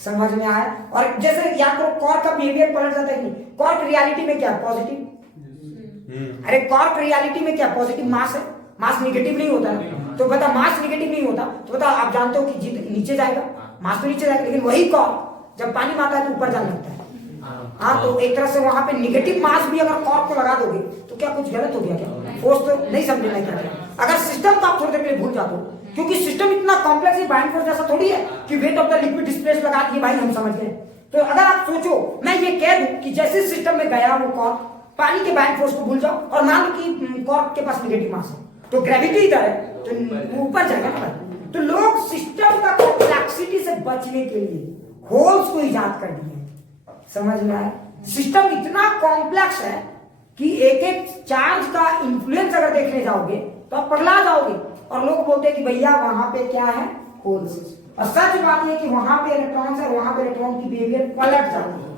समझ में आया? और जैसे याद करो कॉर्क का बिहेवियर पलट जाता है नहीं, कॉर्क रियलिटी में क्या पॉजिटिव, अरे कॉर्क रियलिटी में क्या पॉजिटिव मास है, मास नेगेटिव नहीं होता ना, तो बता मास नेगेटिव नहीं होता तो बता आप जानते हो कि नीचे जाएगा, मास तो नीचे जाएगा, लेकिन वही कॉर्क जब पानी में आता है तो ऊपर जाने लगता है। हाँ, तो एक तरह से वहां पे नेगेटिव मास भी अगर कॉर्क को लगा दोगे तो क्या कुछ गलत हो गया क्या? फोर्स तो नहीं समझना है क्या? अगर सिस्टम को आप थोड़ी देर के लिए भूल जाते हो, क्योंकि सिस्टम इतना कॉम्प्लेक्स है, बाइंड फोर्स जैसा थोड़ी है कि weight of the liquid displace लगा दिए भाई हम समझ गए। तो अगर आप सोचो मैं ये कह दूं कि जैसे सिस्टम में गया वो कॉर्क, पानी के बाइंड फोर्स को भूल जाओ और मान लो कि कॉर्क के पास नेगेटिव मास है तो ग्रेविटी इधर है तो ऊपर जाएगा ना भाई। तो लोग सिस्टम का कॉम्प्लेक्सिटी से बचने के लिए होल्स को इजाद कर दिए। समझ में आया? सिस्टम इतना कॉम्प्लेक्स है कि एक एक चार्ज का इन्फ्लुएंस अगर देखने जाओगे तो आप पगला जाओगे। और लोग बोलते हैं कि भैया वहां पे क्या है, होल्स। और सच बात है कि वहां पे इलेक्ट्रॉन है, वहां पे इलेक्ट्रॉन की बिहेवियर पलट जाती है।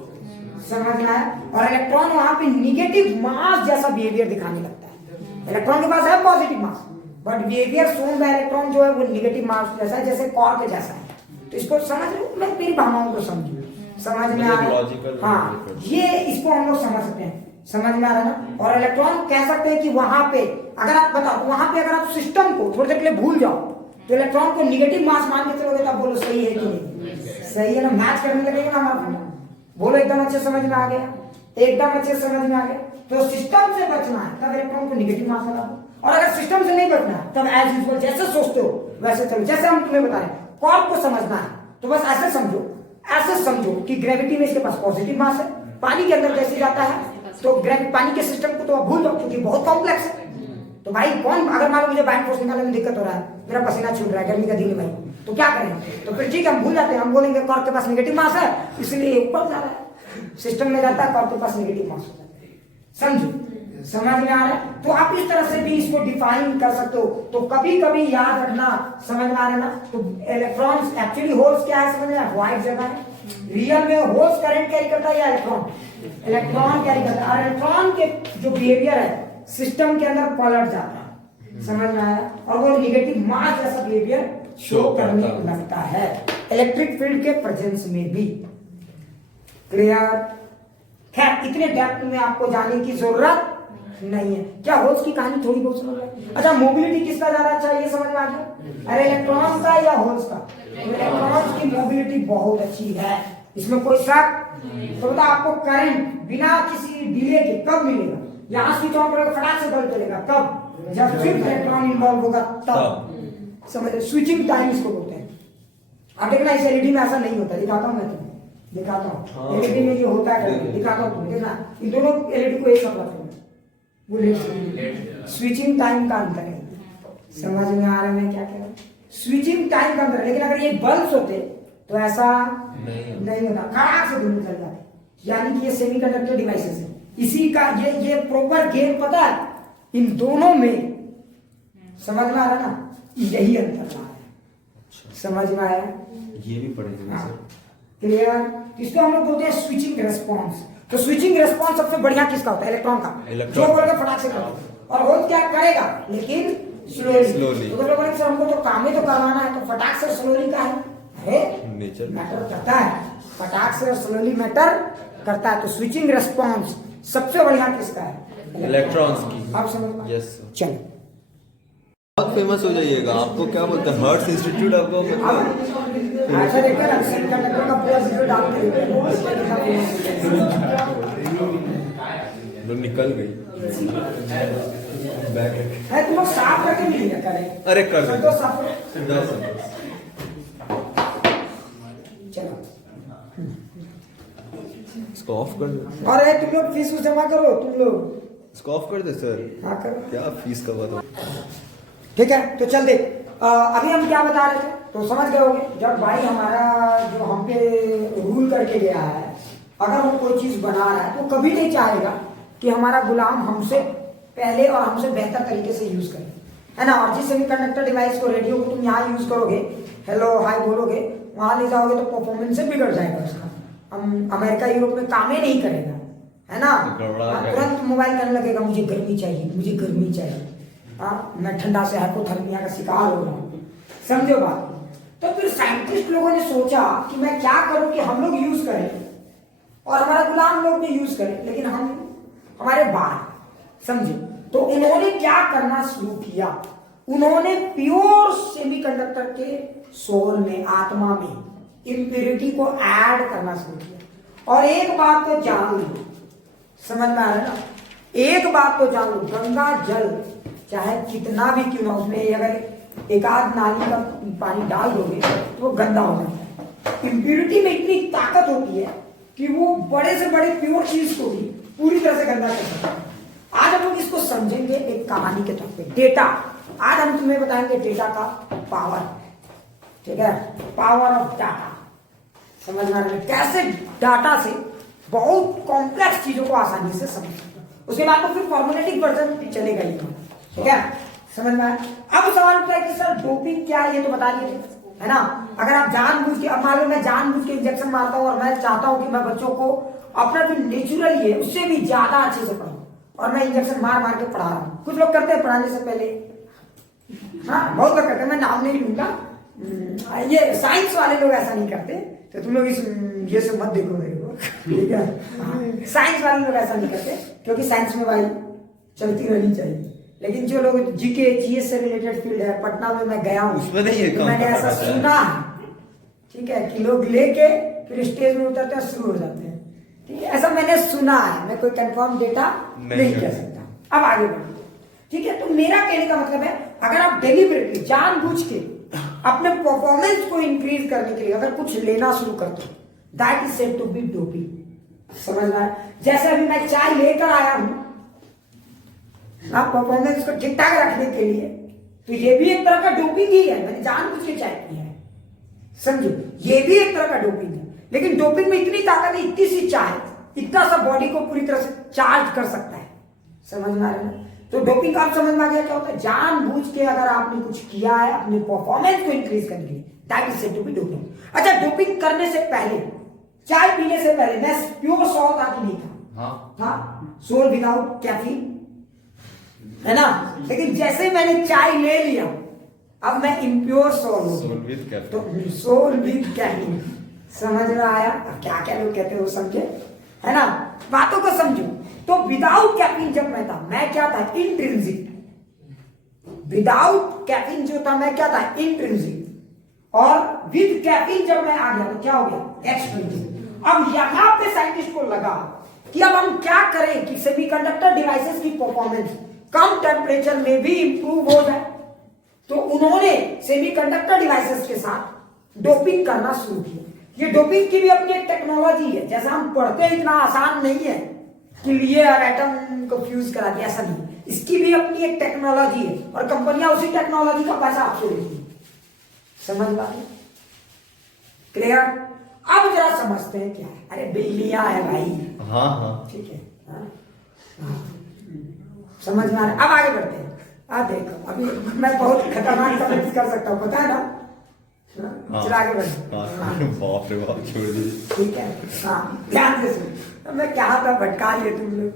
समझ में आया? और इलेक्ट्रॉन वहां पे निगेटिव मास जैसा बिहेवियर दिखाने लगता है। इलेक्ट्रॉन के पास है positive mass, but behaviour shown by electron जो है वो निगेटिव मास जैसा है, जैसे कॉर्क जैसा है। तो इसको समझ लो, मैं मेरी भावनाओं को समझू, समझ में आ रहा? हाँ, ये इसको हम लोग समझ सकते हैं। समझ में आ रहा ना? और इलेक्ट्रॉन कह सकते हैं कि वहां पे अगर आप बताओ, वहां पे अगर आप सिस्टम को थोड़ी देर के लिए भूल जाओ तो इलेक्ट्रॉन को निगेटिव मास मान के चलोगे तो आप बोलो सही है कि नहीं? सही है ना? मैच करने लगेगा ना हमारा। बोलो एकदम अच्छे समझ में आ गया, एकदम अच्छे समझ में आ गया। तो सिस्टम से बचना है तब इलेक्ट्रॉन को निगेटिव मास लगा दो, और अगर सिस्टम से नहीं बचना है तब एज यूजुअल जैसे सोचते हो वैसे चलो। जैसे हम तुम्हें बता रहे हैं कॉर्क को समझना है तो बस ऐसे समझो, ऐसे समझो कि ग्रेविटी में इसके पास पॉजिटिव मास है, पानी के अंदर जैसे जाता है तो पानी के सिस्टम को तो आप भूल जाओ क्योंकि बहुत कॉम्प्लेक्स है। तो भाई कौन, अगर मान लो मुझे बाइंड फोर्स निकालने में दिक्कत हो रहा है, मेरा पसीना छूट रहा है, गर्मी का दिन है भाई, तो क्या करें? तो फिर ठीक है हम भूल जाते हैं, हम बोलेंगे कॉर्क के पास नेगेटिव मास है इसलिए ऊपर जा रहा है, सिस्टम में जाता है कॉर्क के पास नेगेटिव मास हो जाता है। समझो, समझ में आ रहा है? तो आप इस तरह से भी इसको डिफाइन कर सकते हो। तो कभी कभी याद रखना, समझ में आ रहा है ना? तो इलेक्ट्रॉन्स एक्चुअली होल्स क्या है समझ में? व्हाइट जगह है। रियल में होल्स करंट कैरी करता है या इलेक्ट्रॉन? इलेक्ट्रॉन कैरी करता है। और इलेक्ट्रॉन के जो बिहेवियर है सिस्टम के अंदर पलट जाता है। समझ में आया? और वो निगेटिव मास जैसा बिहेवियर शो करने लगता है इलेक्ट्रिक फील्ड के प्रेजेंस में भी। क्लियर? खैर इतने डेप्थ में आपको जाने की जरूरत नहीं है। क्या होल्स की कहानी थोड़ी बहुत समझ में? अच्छा, मोबिलिटी किसका ज्यादा अच्छा है ये समझ में आ गया? अरे इलेक्ट्रॉन का या होल्स का? इलेक्ट्रॉन्स की मोबिलिटी बहुत अच्छी है, इसमें कोई शक? तो बता आपको करंट बिना किसी डिले के कब मिलेगा? यहाँ स्विच ऑन करोगे फटाक से बल्ब चलेगा, कब? जब सिर्फ इलेक्ट्रॉन इन्वॉल्व होगा तब। समझ? स्विचिंग टाइम इसको बोलते हैं। अब देखना इस एलईडी में ऐसा नहीं होता, दिखाता हूँ मैं तुम्हें, दिखाता हूँ एलईडी में जो होता है दिखाता हूँ तुम्हें। देखना इन दोनों एलईडी को एक साथ रखो, वो स्विचिंग टाइम का अंतर है। समझ में आ रहा है मैं क्या कह रहा हूँ? स्विचिंग टाइम का अंतर है। लेकिन अगर ये बल्ब होते तो ऐसा नहीं होता, खराब से दोनों चल जाते। यानी कि ये सेमीकंडक्टर डिवाइसेस है, इसी का ये प्रॉपर गेम पता है इन दोनों में। समझ में आ रहा ना? यही अंतर रहा है। समझ में आया? ये भी पढ़ेंगे। क्लियर? इसको हम लोग बोलते हैं स्विचिंग रेस्पॉन्स। तो स्विचिंग रेस्पॉन्स सबसे बढ़िया किसका होता है? इलेक्ट्रॉन का। जो बोलेगा फटाक से करेगा, और वो क्या करेगा लेकिन स्लोली। तो लोग बोलेंगे सर हमको तो काम ही तो करवाना है, तो फटाक से स्लोली का है? अरे नेचर मैटर करता है, फटाक से स्लोली मैटर करता है। तो स्विचिंग रेस्पॉन्स सबसे बढ़िया किसका है? इलेक्ट्रॉन्स की। आप समझ? यस चलो बहुत फेमस हो जाइएगा। आपको क्या बोलते हैं, हर्ट्स इंस्टीट्यूट आपको मतलब अच्छा देखिए ना, सेमीकंडक्टर का पूरा वीडियो डालते तो निकल गई बैक है। तुम लोग साफ करके नहीं करें? अरे कर दो तो साफ करो। चलो इसको ऑफ कर दो। अरे तुम लोग फीस जमा करो, तुम लोग इसको ऑफ कर दे सर। हाँ करो। क्या फीस का बात? ठीक है तो चल देख, अभी हम क्या बता रहे थे तो समझ गए होंगे। जब भाई हमारा जो हम पे रूल करके गया है, अगर वो कोई चीज बना रहा है तो कभी नहीं चाहेगा कि हमारा गुलाम हमसे पहले और हमसे बेहतर तरीके से यूज करे, है ना? और जिस सेमीकंडक्टर डिवाइस को, रेडियो को तुम यहाँ यूज करोगे, हेलो हाय बोलोगे, वहां ले जाओगे तो परफॉर्मेंस से बिगड़ जाएगा उसका। हम अमेरिका यूरोप में काम ही नहीं करेगा, है ना? तुरंत मोबाइल करने लगेगा मुझे गर्मी चाहिए, मुझे गर्मी चाहिए। हाँ, मैं ठंडा से हाइपोथर्मिया का शिकार हो रहा हूँ। समझो बात? तो फिर साइंटिस्ट लोगों ने सोचा कि मैं क्या करूं कि हम लोग यूज करें और हमारा गुलाम लोग भी यूज करें, लेकिन हम हमारे बाहर, समझे। तो उन्होंने क्या करना शुरू किया, उन्होंने प्योर सेमीकंडक्टर के सोल में, आत्मा में इंप्योरिटी को ऐड करना शुरू किया। और एक बात तो जान लो, समझ में आ रहा है ना, एक बात तो जान लो, गंगा जल चाहे कितना भी क्यों ना, उसमें अगर एक आध नाली का पानी डाल दोगे तो वो गंदा हो जाता है। इंप्योरिटी में इतनी ताकत होती है कि वो बड़े से बड़े प्योर चीज को भी पूरी तरह से गंदा कर सकता है। आज हम लोग इसको समझेंगे एक कहानी के तौर पे। डेटा, आज हम तुम्हें बताएंगे डेटा का पावर, ठीक है, पावर ऑफ डाटा। समझ में आ रहा है कैसे डाटा से बहुत कॉम्प्लेक्स चीजों को आसानी से समझ सकते हैं। उसके बाद तो फिर फॉर्मुलेटिक वर्जन चलेगा ही, ठीक है, समझ में आया। अब सवाल उठता है कि सर डोपिंग क्या है, ये तो बता दिए, है ना। अगर आप जानबूझ के, अब मान लो मैं जानबूझ के इंजेक्शन मारता हूँ और मैं चाहता हूँ कि मैं बच्चों को अपना जो नेचुरल है उससे भी ज्यादा अच्छे से पढ़ाऊं, और मैं इंजेक्शन मार मार के पढ़ा रहा हूँ। कुछ लोग करते हैं पढ़ाने से पहले, हाँ बहुत लोग करते हैं, मैं नाम नहीं लूंगा। ये साइंस वाले लोग ऐसा नहीं करते, तो तुम लोग इस ये सब मत देखो मेरे को, ठीक है। साइंस वाले लोग ऐसा नहीं करते, क्योंकि साइंस में भाई चलती रहनी चाहिए। लेकिन जो लोग जीके जीएस से रिलेटेड फील्ड है, पटना में मैं गया हूँ, तो मैंने ऐसा सुना है, ठीक है, कि लोग लेके फिर स्टेज में उतरते हैं, शुरू हो जाते हैं, ठीक है, ऐसा मैंने सुना है। मैं कोई कंफर्म डेटा नहीं कह सकता। अब आगे बढ़ते, ठीक है। तो मेरा कहने का मतलब है, अगर आप डेलिबरेटली, जानबूझ के अपने परफॉर्मेंस को इंक्रीज करने के लिए अगर कुछ लेना शुरू करते हो, that is said to be doping. समझ रहा है। जैसे अभी मैं चाय लेकर आया हूं आप परफॉर्मेंस को ठीक ठाक रखने के लिए, तो ये भी एक तरह का डोपिंग ही है। मैंने जानबूझ के चाय पी है, समझो, ये भी एक तरह का डोपिंग है। लेकिन डोपिंग में इतनी ताकत है, इतनी सी चाय इतना सा बॉडी को पूरी तरह से चार्ज कर सकता है। समझ में आ रहा है ना। तो डोपिंग का आप समझ में आ गया क्या होता है। जानबूझ के अगर आपने कुछ किया है अपने परफॉर्मेंस को इंक्रीज करने के लिए, that is said to be doping. अच्छा, डोपिंग करने से पहले, चाय पीने से पहले मैं प्योर सोल था कि नहीं था? हाँ, सोल विदाउट कैफीन, है ना। लेकिन जैसे मैंने चाय ले लिया, अब मैं इम्प्योर सोल हूं, तो सोल विद कैफीन। समझ में आया। अब क्या क्या लोग कहते हैं वो समझे, है ना, बातों को समझो। तो विदाउट कैफीन जब मैं था, मैं क्या था, इंट्रिंसिक। विदाउट कैफीन जो था मैं क्या था, इंट्रिंसिक। और विद कैफीन जब मैं आ गया तो क्या हो गया, एक्सट्रिंसिक। अब यहां पे साइंटिस्ट को लगा कि अब हम क्या करें कि सेमीकंडक्टर डिवाइसेस की परफॉर्मेंस कम टेम्परेचर में भी इंप्रूव हो जाए। तो उन्होंने सेमीकंडक्टर डिवाइसेस के साथ डोपिंग करना शुरू किया। ये डोपिंग की भी अपनी एक टेक्नोलॉजी है। जैसा हम पढ़ते हैं, इतना आसान नहीं है कि लिए और एटम को फ्यूज करा दिया, ऐसा नहीं। इसकी भी अपनी एक टेक्नोलॉजी है, और कंपनियां उसी टेक्नोलॉजी का पैसा आपको देती है। समझ में आ गया, क्लियर। अब जरा समझते हैं क्या है। अरे बिल्लियां है भाई, हाँ हाँ ठीक है, हाँ? हाँ। समझ में आ रहा है। अब आगे बढ़ते हैं। आप देखो, अभी मैं बहुत खतरनाक कमेंट्स कर सकता हूँ, पता है ना। चला आगे बढ़ते, बाप रे बाप, छोड़ दीजिए, ठीक है। हाँ, ध्यान से सुन, मैं क्या था भटका लिए तुम लोग।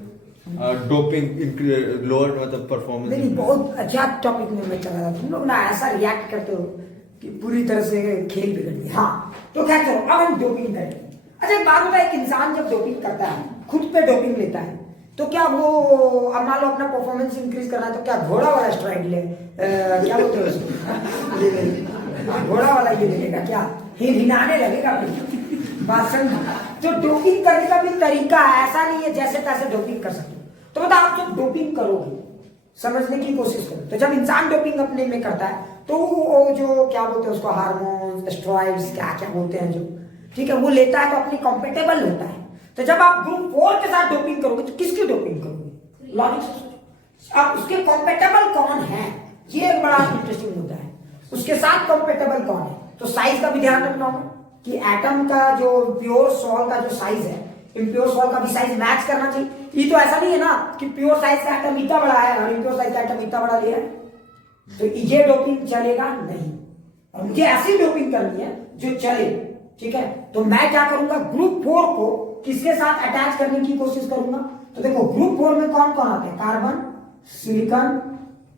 डोपिंग लोअर मतलब परफॉर्मेंस। नहीं, बहुत अच्छा टॉपिक में मैं चला रहा था। तुम लोग ना ऐसा रिएक्ट करते हो कि पूरी तरह से खेल बिगड़ गया। हाँ, तो क्या चलो, अब हम डोपिंग करें। अच्छा, एक बात होता है, एक इंसान जब डोपिंग करता है, खुद पे डोपिंग लेता है, तो क्या वो, अब मान लो अपना परफॉर्मेंस इंक्रीज करना है, तो क्या घोड़ा वाला स्ट्राइड ले, क्या बोलते हैं उसको, घोड़ा वाला ये लेगा क्या, हिलाने लगेगा बात समझ। तो डोपिंग करने का भी तरीका है, ऐसा नहीं है जैसे तैसे डोपिंग कर सकते हो। तो बता, आप जब डोपिंग करोगे, समझने की कोशिश करो, तो जब इंसान डोपिंग अपने में करता है, तो वो जो क्या बोलते हैं उसको, हार्मोन, स्टेरॉइड्स, क्या क्या बोलते हैं जो, ठीक है, वो लेता है तो अपनी कंपेटेबल होता है। तो जब आप ग्रुप 4 के साथ डोपिंग करोगे, तो किसकी डोपिंग करोगे, लॉजिक से सोचो। अब उसके कंपेटेबल कौन है, ये एक बड़ा इंटरेस्टिंग मुद्दा है। उसके साथ कंपेटेबल कौन है, तो साइज का भी ध्यान रखना होगा कि एटम का जो प्योर सॉल का जो साइज है, इम्प्योर सॉल का भी साइज मैच करना चाहिए। ये तो ऐसा नहीं है ना कि प्योर साइज का एटम इतना बड़ा है और इम्प्योर साइज का एटम इतना बड़ा लिया है, तो ये डोपिंग चलेगा नहीं। और मुझे ऐसी डोपिंग करनी है जो चले, ठीक है। तो मैं क्या करूंगा, ग्रुप 4 को किसके साथ अटैच करने की कोशिश करूंगा। तो देखो, ग्रुप 4 में कौन कौन आते हैं, कार्बन, सिलिकॉन,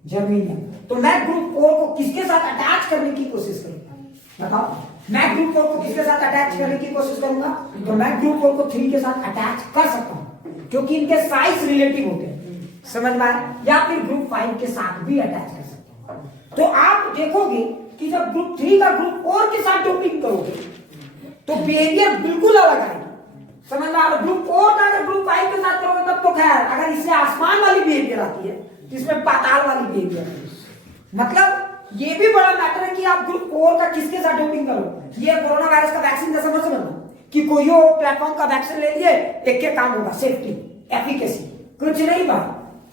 जर्मेनियम। तो मैं ग्रुप 4 को किसके साथ अटैच करने की कोशिश करूंगा, बताओ, मैं ग्रुप 4 को किसके साथ अटैच करने की कोशिश करूंगा? तो मैं ग्रुप 4 को 3 के साथ अटैच कर सकता हूं, क्योंकि इनके साइज रिलेटिव होते हैं, समझ में आया? या फिर ग्रुप 5 के साथ भी अटैच कर सकता हूं। तो आप देखोगे कि जब ग्रुप 3 का ग्रुप 4 के साथ डोपिंग करोगे तो बिहेवियर बिल्कुल अलग आएगी, समझ में आ रहा? ग्रुप 4 का अगर ग्रुप 5 के साथ करोगे तब तो खैर, अगर इससे आसमान वाली बिहेवियर आती है, इसमें पाताल वाली बिहेवियर आती है। मतलब ये भी बड़ा मैटर है कि आप ग्रुप 4 का किसके साथ डोपिंग करो। ये कोरोना वायरस का वैक्सीन जैसा मत समझना कि कोई प्लेटफॉर्म का वैक्सीन ले लिए, एक के काम होगा, सेफ्टी एफिकेसी कुछ नहीं बात,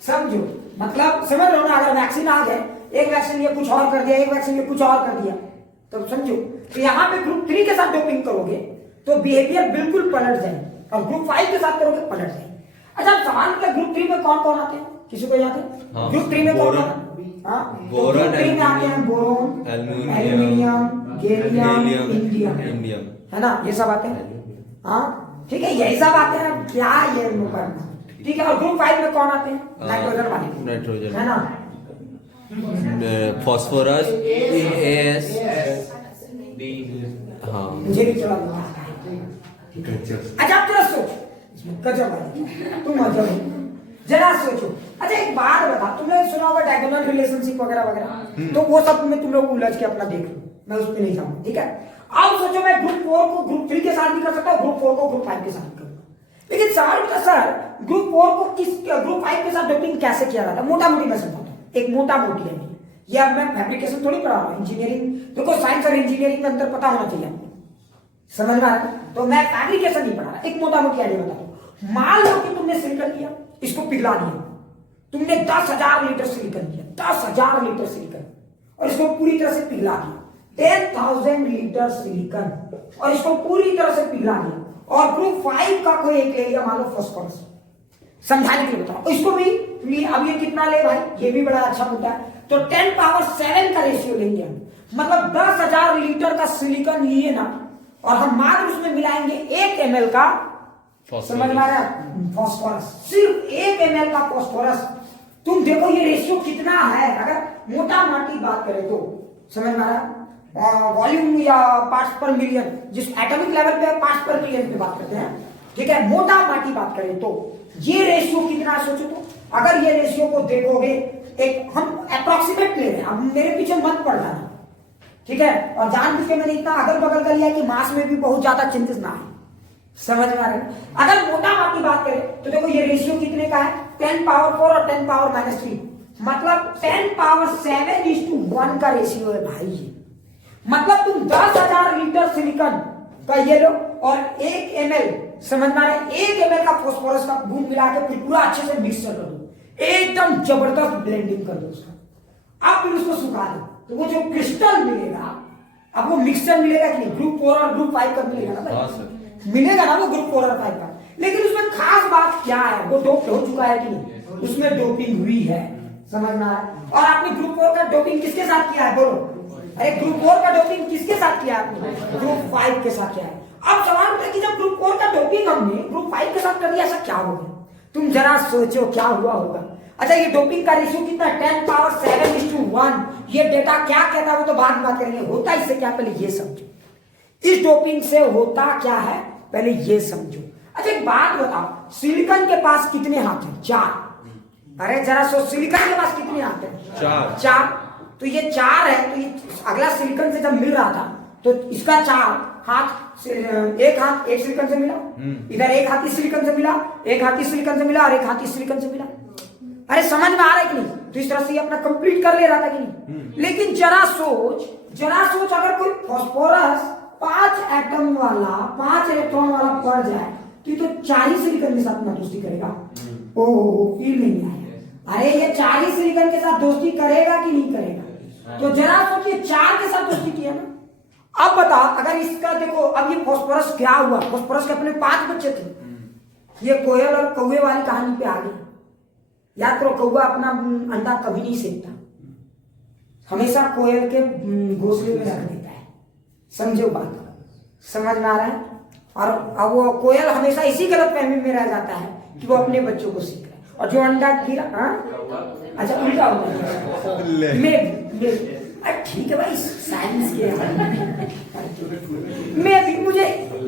समझो। मतलब समझ लो ना, अगर वैक्सीन आ गए, एक वैक्सीन ये कुछ और कर दिया, एक वैक्सीन ये कुछ और कर दिया, तो समझो। तो यहाँ पे ग्रुप 3 के साथ डोपिंग करोगे तो बिहेवियर बिल्कुल पलट जाए, और ग्रुप 5 के साथ करोगे पलट जाए। अच्छा, सवाल क्या, ग्रुप 3 में कौन कौन आते हैं, किसी को याद है? ग्रुप 3 में कौन कौन? बोरोन में आते हैं, बोरोन, एल्यूमिनियम, गैलियम, इंडियम, है ना, ये सब आते हैं। हाँ ठीक है, यही सब आते हैं, क्या ये करना, ठीक है। और ग्रुप 5 में कौन आते हैं? नाइट्रोजन वाले, नाइट्रोजन, है ना, फॉस्फोरस, एस, हाँ, मुझे भी चला। अच्छा आप जरा सोचो, तुम जरा सोचो। अच्छा एक बात बता, तुमने सुना होगा डायगोनल रिलेशनशिप वगैरह वगैरह, तो वो सब में तुम लोग उलझ के अपना देख लो, मैं उस पर नहीं जाऊंगा, ठीक है। अब सोचो, मैं ग्रुप 4 को ग्रुप 3 के साथ भी कर सकता हूँ, ग्रुप 4 को ग्रुप 5 के साथ भी करूंगा, लेकिन सवाल उठा, सर ग्रुप 4 को ग्रुप 5 के साथ डोपिंग कैसे किया जाता है? मोटा मोटी मैं समझाता हूँ, एक मोटा मोटी है, ये अब मैं फैब्रिकेशन थोड़ी पढ़ा रहा हूँ, इंजीनियरिंग, देखो साइंस और इंजीनियरिंग में अंतर पता होना चाहिए आपको, समझ में आ रहा है? तो मैं फैब्रिकेशन नहीं पढ़ा रहा, एक मोटा मोटी आइडिया बताता हूँ। मान लो कि तुमने सिलिकॉन लिया, इसको पिघला दिया, तुमने 10,000 लीटर सिलिकॉन लिया, 10,000 लीटर सिलिकॉन, और इसको पूरी तरह से पिघला दिया, 10,000 लीटर सिलिकॉन, और इसको पूरी तरह से पिघला दिया, और ग्रुप 5 का कोई एक ले लिया, मान लो फॉस्फोरस, समझाने के लिए बताओ, इसको भी लिए। अब ये कितना ले भाई, ये भी बड़ा अच्छा मुद्दा है, तो 10 पावर 7 का रेशियो लेंगे हम, मतलब 10,000 लीटर का सिलिकॉन लिए ना, और हम मात्र उसमें मिलाएंगे 1 ml का, समझ में आ रहा है, फॉस्फोरस, सिर्फ 1 ml का फॉस्फोरस। तुम देखो ये रेशियो कितना है, अगर मोटा मोटी बात करें तो, समझ में आ रहा है, वॉल्यूम या पार्ट्स पर मिलियन, जिस एटॉमिक लेवल पे पार्ट्स पर मिलियन पे बात करते हैं, ठीक है, मोटा मोटी बात करें तो ये रेशियो कितना, सोचो तो। अगर ये रेशियो को देखोगे, एक हम अप्रोक्सीमेट ले रहे हैं, अब मेरे पीछे मत पड़ना, ठीक है, और जानबूझ के मैंने इतना अगल बगल कर लिया कि मास में भी बहुत ज्यादा चिंतित ना है, समझ में आ रहा है। अगर मोटा मोटी बात करें तो देखो ये रेशियो कितने का है, 10 पावर 4 और 10 पावर -3, मतलब 10 पावर 7:1 का रेशियो है भाई ये। मतलब तुम 10,000 लीटर सिलिकॉन का ये लो, और 1 ml, समझ में आ रहा है, 1 ml का फॉस्फोरस का बूंद मिला के फिर पूरा अच्छे से मिक्सचर कर दो, एकदम जबरदस्त ब्लेंडिंग कर दो उसका। अब फिर उसको सुखा दो, तो वो जो क्रिस्टल मिलेगा, अब वो मिक्सचर मिलेगा कि नहीं, ग्रुप 4 और ग्रुप 5 का मिलेगा ना भाई, मिलेगा ना वो ग्रुप 4 और 5 का। लेकिन उसमें खास बात क्या है, वो डोप हो चुका है कि नहीं, उसमें डोपिंग हुई है, समझ में आ रहा है। और आपने ग्रुप 4 का डोपिंग किसके साथ किया है, बोलो, अरे ग्रुप 4 का डोपिंग किसके साथ किया आपने, ग्रुप 5 के साथ किया है। अब सवाल उठा कि जब ग्रुप 4 का डोपिंग हमने ग्रुप 5 के साथ कर दिया, ऐसा क्या होगा, तुम जरा सोचो क्या हुआ होगा। अच्छा ये डोपिंग का रेशियो कितना, 10 पावर 7:1, ये डेटा क्या कहता है वो तो बाद में बात करेंगे, होता इससे क्या, पहले ये समझो, इस डोपिंग से होता क्या है पहले ये समझो। अच्छा एक बात बताओ, सिलिकॉन के पास कितने हाथ हैं, 4, अरे जरा सोच, सिलिकॉन के पास कितने हाथ हैं, 4, तो ये 4 है, तो ये अगला सिलिकॉन से जब मिल रहा था तो इसका 4 हाथ, एक हाथ एक सिलिकॉन से मिला, इधर एक हाथ इस सिलिकॉन से मिला, एक हाथ इस सिलिकॉन से मिला, और एक हाथ इस सिलिकॉन से मिला। अरे समझ में आ रहा है कि नहीं, तो इस तरह से ये अपना कंप्लीट कर ले रहा था कि नहीं। लेकिन जरा सोच अगर कोई फास्फोरस 5 एटम वाला, 5 इलेक्ट्रॉन वाला पड़ जाए तो ये तो 40 सिलिकॉन के साथ ना दोस्ती करेगा, ओह फील नहीं आया, अरे ये 40 सिलिकॉन के साथ दोस्ती करेगा कि नहीं करेगा, तो जरा सोचिए 4 के साथ दोस्ती किया ना। अब बता, अगर इसका देखो, अब ये फास्फोरस क्या हुआ, फास्फोरस के अपने 5 बच्चे थे, ये कोयल और कौवे वाली कहानी पे आ गई। याद करो, कौवा अपना अंडा कभी नहीं सेकता, हमेशा कोयल के घोंसले में रख देता है, समझो बात, समझ में आ रहा है। और अब वो कोयल हमेशा इसी गलतफहमी में रह जाता है कि वो अपने बच्चों को सीख रहा है, और जो अंडा गिरा, अच्छा उल्टा हो गया, ठीक है भाई, साइंस के मैं भी मुझे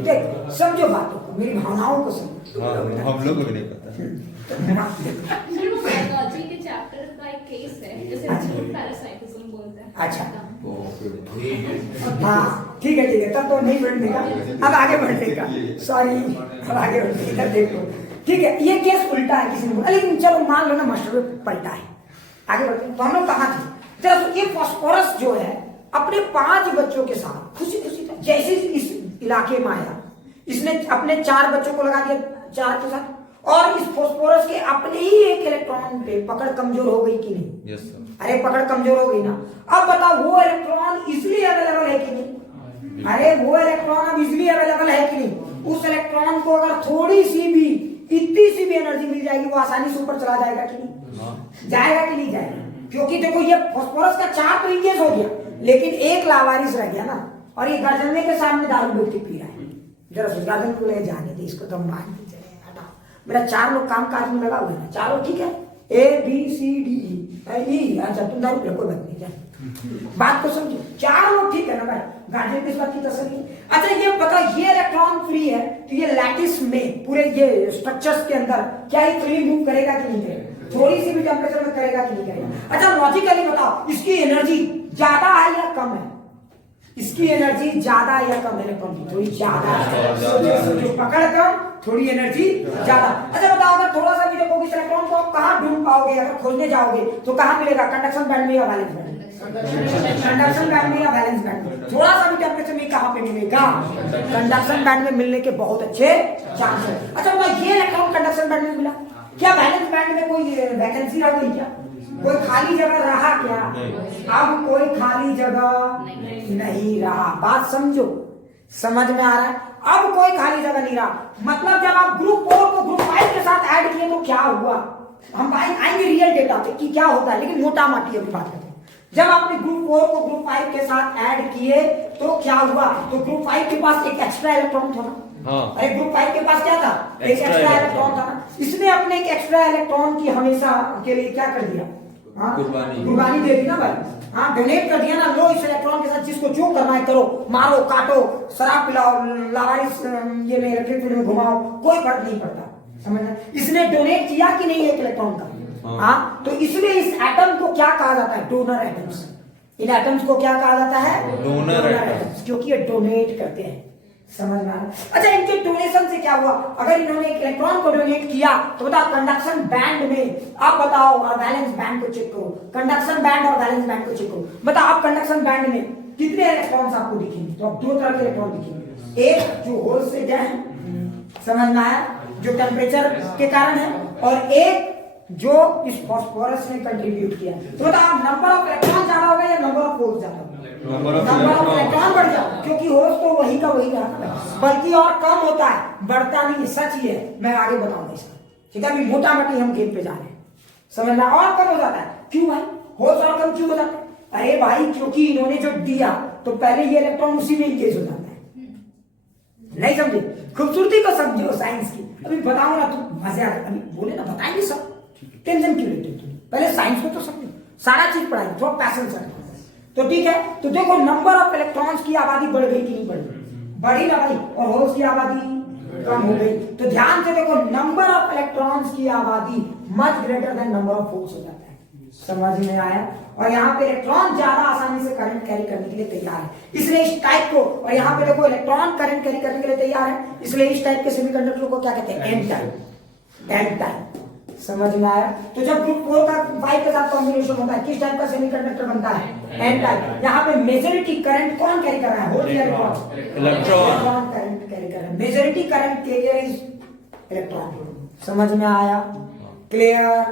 देख समझो बातों को, मेरी भावनाओं को समझो। हाँ, हम लोग को भी नहीं पता। सर वो बायोलॉजी के चैप्टर का एक केस है जैसे पैरासाइटिज्म बोलते हैं। अच्छा हाँ ठीक है तब तो नहीं बढ़ने का, अब आगे बढ़ने का, सॉरी अब आगे बढ़ने का। देखो ठीक है ये केस उल्टा है किसी ने, लेकिन चलो मान लो ना मास्टर पलटा है, आगे बढ़ते हैं। तो हम लोग कहाँ थे? जरा ये फास्फोरस जो है अपने 5 बच्चों के साथ खुशी खुशी था, जैसे इस इलाके में आया इसने अपने 4 बच्चों को लगा दिया 4 के साथ, और इस फास्फोरस के अपने ही एक इलेक्ट्रॉन पे पकड़ कमजोर हो गई कि नहीं? Yes sir. अरे पकड़ कमजोर हो गई ना। अब बताओ वो इलेक्ट्रॉन इजिली अवेलेबल है कि नहीं? अरे वो इलेक्ट्रॉन अब इजिली अवेलेबल है कि नहीं? उस इलेक्ट्रॉन को अगर थोड़ी सी भी इतनी सी भी एनर्जी मिल जाएगी वो आसानी से ऊपर चला जाएगा कि नहीं? जाएगा कि नहीं जाएगा? क्योंकि देखो ये फास्फोरस का 4 तो इंगेज हो गया, लेकिन एक लावारिस रह गया ना, और ये गर्जनने के सामने दारू बैठ के पी रहा है। जरा से गर्जन को ले जाने दे, इसको तो मान के चले हटाओ। मेरा 4 लोग काम काज में लगा हुआ है ना, चारों ठीक है, ABCDE। अच्छा तुम दारू पी, कोई बात नहीं, जा बात को समझो, 4 लोग ठीक है ना भाई, गार्जियन की इस बात की तसल्ली। अच्छा ये बताओ ये इलेक्ट्रॉन फ्री है तो ये लैटिस में पूरे ये स्ट्रक्चर्स के अंदर क्या ये फ्री मूव करेगा कि नहीं करेगा? थोड़ी सी भी टेम्परेचर में करेगा कि नहीं करेगा? अच्छा लॉजिकली बताओ इसकी एनर्जी ज्यादा है या कम है? इसकी एनर्जी ज्यादा या कम? इलेक्ट्रॉन की थोड़ी ज्यादा है, पकड़ कम थोड़ी एनर्जी ज्यादा। अच्छा बताओ अगर थोड़ा सा भी देखोगे इस इलेक्ट्रॉन को आप कहाँ ढूंढ पाओगे? अगर खोजने जाओगे तो कहाँ मिलेगा? कंडक्शन बैंड में या वैलेंस बैंड में? कंडक्शन बैंड में या वैलेंस बैंड में? थोड़ा सा भी टेम्परेचर में कहाँ पे मिलेगा? कंडक्शन बैंड में मिलने के बहुत अच्छे चांस है। अच्छा बताओ ये इलेक्ट्रॉन कंडक्शन बैंड में मिला, क्या वैलेंस बैंड में कोई वैकेंसी रह गई क्या? कोई खाली जगह रहा क्या? अब कोई खाली जगह नहीं रहा। बात समझो, समझ में आ रहा है? अब कोई खाली जगह नहीं रहा। मतलब जब आप ग्रुप 4 को ग्रुप 5 के साथ ऐड किए तो क्या हुआ? हम आएंगे रियल डेटा पे कि क्या होता है, लेकिन मोटा माटी अभी बात करते हैं। जब आपने ग्रुप 4 को ग्रुप 5 के साथ ऐड किए तो क्या हुआ? तो ग्रुप 5 के पास एक एक्स्ट्रा इलेक्ट्रॉन था ना। हाँ। अरे ग्रुप 5 के पास क्या था? एक एक्स्ट्रा इलेक्ट्रॉन था ना। इसने अपने एक एक्स्ट्रा इलेक्ट्रॉन की हमेशा के लिए क्या कर दिया? कुर्बानी दे दी ना भाई। हाँ डोनेट कर दिया ना, लो इस इलेक्ट्रॉन के साथ जिसको जो करना है करो, मारो काटो, शराब पिलाओ, लावारिस ये में इलेक्ट्रिक फील्ड में घुमाओ, कोई फर्क नहीं पड़ता। समझना? इसने डोनेट किया कि नहीं एक इलेक्ट्रॉन का? हाँ तो इसलिए इस एटम को क्या कहा जाता है? Donor atoms. इन एटम्स को क्या कहा जाता है? डोनर एटम्स, क्योंकि ये डोनेट करते हैं। समझ में आ रहा? अच्छा इनके डोनेशन से क्या हुआ? अगर इन्होंने एक इलेक्ट्रॉन को डोनेट किया तो बताओ कंडक्शन बैंड में, आप बताओ और वैलेंस बैंड को चेक करो, कंडक्शन बैंड और वैलेंस बैंड को चेक करो। बताओ आप कंडक्शन बैंड में कितने इलेक्ट्रॉन्स आपको दिखेंगे? तो आप 2 तरह के इलेक्ट्रॉन दिखेंगे, एक जो होल से गए हैं, समझ में आया, जो टेम्परेचर के कारण है, और एक जो इस फास्फोरस ने कंट्रीब्यूट किया। तो बताओ नंबर ऑफ इलेक्ट्रॉन ज्यादा होगा या नंबर ऑफ होल्स ज्यादा होगा? नंबर ऑफ इलेक्ट्रॉन बढ़ जाओ, क्योंकि होल्स तो वही का वही रहा, बल्कि और कम होता है, बढ़ता नहीं। सच ही है, मैं आगे बताऊंगा इसका, ठीक है? अभी मोटा मोटी हम गेम पे जा रहे हैं, समझना? और कम हो जाता है, क्यों है होल्स और कम क्यों हो जाता है? अरे भाई क्योंकि इन्होंने जो दिया तो पहले ये इलेक्ट्रॉन उसी में इंगेज हो जाता है। नहीं समझे? खूबसूरती को समझो साइंस की। अभी बताऊंगा ना, तुम मजे आ रहे, अभी बोले ना बताएंगे सब, टेंशन क्यों लेते हो? पहले साइंस को तो समझो, सारा चीज पढ़ाएंगे, थोड़ा पैशन से। तो ठीक है, तो देखो नंबर ऑफ इलेक्ट्रॉन्स की आबादी बढ़ गई कि नहीं बढ़ी? बढ़ी ना भाई, और होल्स की आबादी कम हो गई। तो ध्यान से देखो नंबर ऑफ इलेक्ट्रॉन्स की आबादी much greater than number of holes हो जाता है। समझ में आया? और यहाँ पे इलेक्ट्रॉन ज्यादा आसानी से करंट कैरी करने के लिए तैयार है, इसलिए इस टाइप को, और यहाँ पे देखो इलेक्ट्रॉन करंट कैरी करने के लिए तैयार है, इसलिए इस टाइप के सेमीकंडक्टर को क्या कहते हैं? N type. एन टाइप, समझ में आया? तो जब ग्रुप 4 का 5 के साथ कॉम्बिनेशन होता है, किस टाइप का सेमीकंडक्टर बनता है? N type. यहाँ पे मेजॉरिटी करंट कौन कैरी कर रहा है? होल या इलेक्ट्रॉन? इलेक्ट्रॉन करंट कैरी कर रहा है। Majority current carrier is electron. समझ में आया? क्लियर?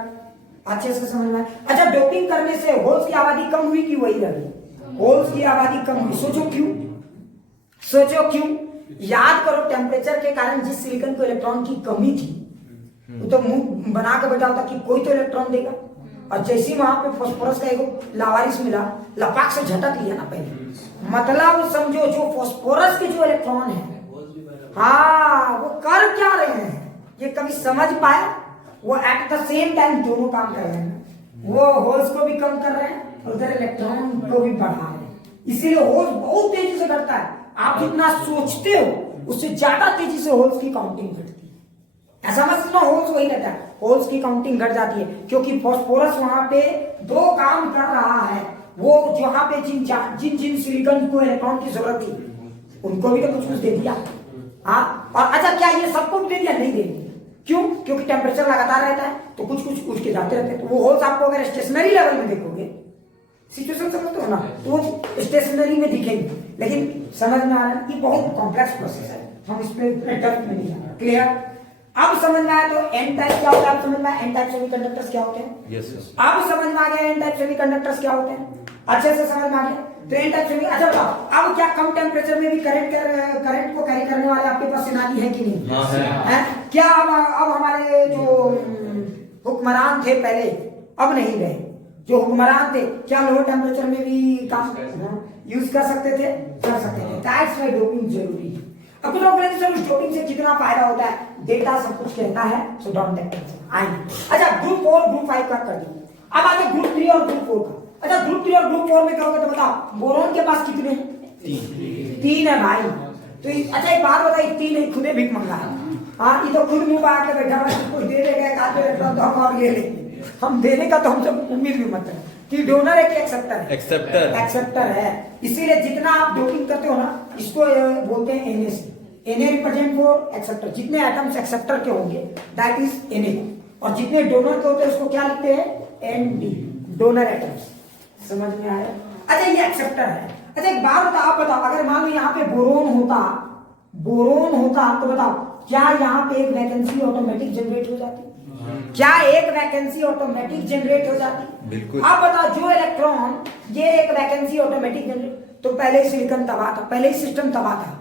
अच्छे से समझ में आया? अच्छा डोपिंग करने से होल्स की आबादी कम हुई कि वही रही? होल्स की आबादी कम हुई। सोचो क्यों? सोचो क्यों? याद करो टेम्परेचर के कारण जिस सिलिकॉन को इलेक्ट्रॉन की कमी थी, वो तो मुंह बना के बैठा होता कि कोई तो इलेक्ट्रॉन देगा, और जैसे ही वहां पे फास्फोरस का एक लावारिस मिला, लपाक से झटक लिया ना पहले। मतलब समझो जो फास्फोरस के जो इलेक्ट्रॉन है, हाँ वो कर क्या रहे हैं, ये कभी समझ पाया? वो एट द सेम टाइम दोनों काम कर रहे हैं। वो होल्स को भी कम कर रहे हैं और उधर इलेक्ट्रॉन को भी बढ़ा रहे हैं। इसीलिए होल्स बहुत तेजी से घटता है। आप जितना सोचते हो उससे ज्यादा तेजी से होल्स की काउंटिंग घटती है। ऐसा मत समझो होल्स वही रहता है, होल्स की काउंटिंग घट जाती है क्योंकि फास्फोरस वहां पे दो काम कर रहा है। वो जहां पे जिन जिन सिलिकॉन को इलेक्ट्रॉन की जरूरत थी उनको भी तो कुछ कुछ दे दिया। हाँ, और अच्छा क्या ये सबको दे दिया? नहीं दे दिया। क्यों? क्योंकि टेम्परेचर लगातार रहता है तो कुछ कुछ उसके जाते रहते हैं। तो वो होल्स आपको अगर स्टेशनरी लेवल में देखोगे, सिचुएशन समझते हो ना, तो वो स्टेशनरी में दिखेंगे। लेकिन समझ में आ रहा है, ये बहुत कॉम्प्लेक्स प्रोसेस है, हम इस पे टफ में नहीं जाना। क्लियर? अब समझ में आया तो एन टाइप क्या होता है? समझ में आया एन टाइप सेमीकंडक्टर्स क्या होते हैं? Yes sir. अब समझ में आ गया एन टाइप सेमीकंडक्टर्स क्या होते हैं? अच्छे से समझ में आ गया। तो एन टाइप सेमी, अच्छा बताओ, अब क्या कम टेम्परेचर में भी करंट को कैरी करने वाले आपके पास सिनारी है कि नहीं? हाँ है। क्या अब हमारे जो हुक्मरान थे पहले, अब नहीं रहे, जो हुक्मरान थे, क्या लोअर टेम्परेचर में भी काम यूज कर सकते थे? कर सकते थे। दैट्स व्हाई डोपिंग जरूरी है। अब कुछ लोग बोलेंगे सर उस डोपिंग से कितना फायदा होता है? डेटा सब कुछ कहता है, सो डोंट टेक टेंशन। आएंगे। अच्छा, ग्रुप 4 ग्रुप 5 का कर दिया, अब आगे ग्रुप 3 और ग्रुप 4 का। अच्छा, ग्रुप 3 और ग्रुप 4 में करोगे तो बताओ बोरोन के पास कितने हैं? 3 है भाई। तो अच्छा एक बात बताइए, 3 है, खुदे भीख मंगा है। हाँ, ये तो खुद मुंह बांट के बैठा हुआ है, कोई दे देगा एक आधे इलेक्ट्रॉन तो हम और ले लेंगे। हम देने का तो हम सब उम्मीद भी मत करें कि डोनर है कि एक्सेप्टर है? एक्सेप्टर है। इसीलिए जितना आप डोपिंग करते हो ना, इसको बोलते हैं एनए से। NA represent for acceptor. जितने एटम्स एक्सेप्टर के होंगे दैट इज एनए, और जितने डोनर के होते हैं उसको क्या लिखते हैं? ND, donor atoms. समझ में आया? अच्छा, ये एक्सेप्टर है। अच्छा एक बात बताओ, आप बताओ, अगर मान लो यहाँ पे बोरोन होता तो बताओ क्या यहाँ पे एक वैकेंसी ऑटोमेटिक जनरेट हो जाती? क्या एक वैकेंसी ऑटोमेटिक जनरेट हो जाती? बिल्कुल। आप बताओ, जो इलेक्ट्रॉन, ये एक वैकेंसी ऑटोमेटिक जनरेट, तो पहले ही सिलिकॉन तबाह था, पहले ही सिस्टम तबाह था,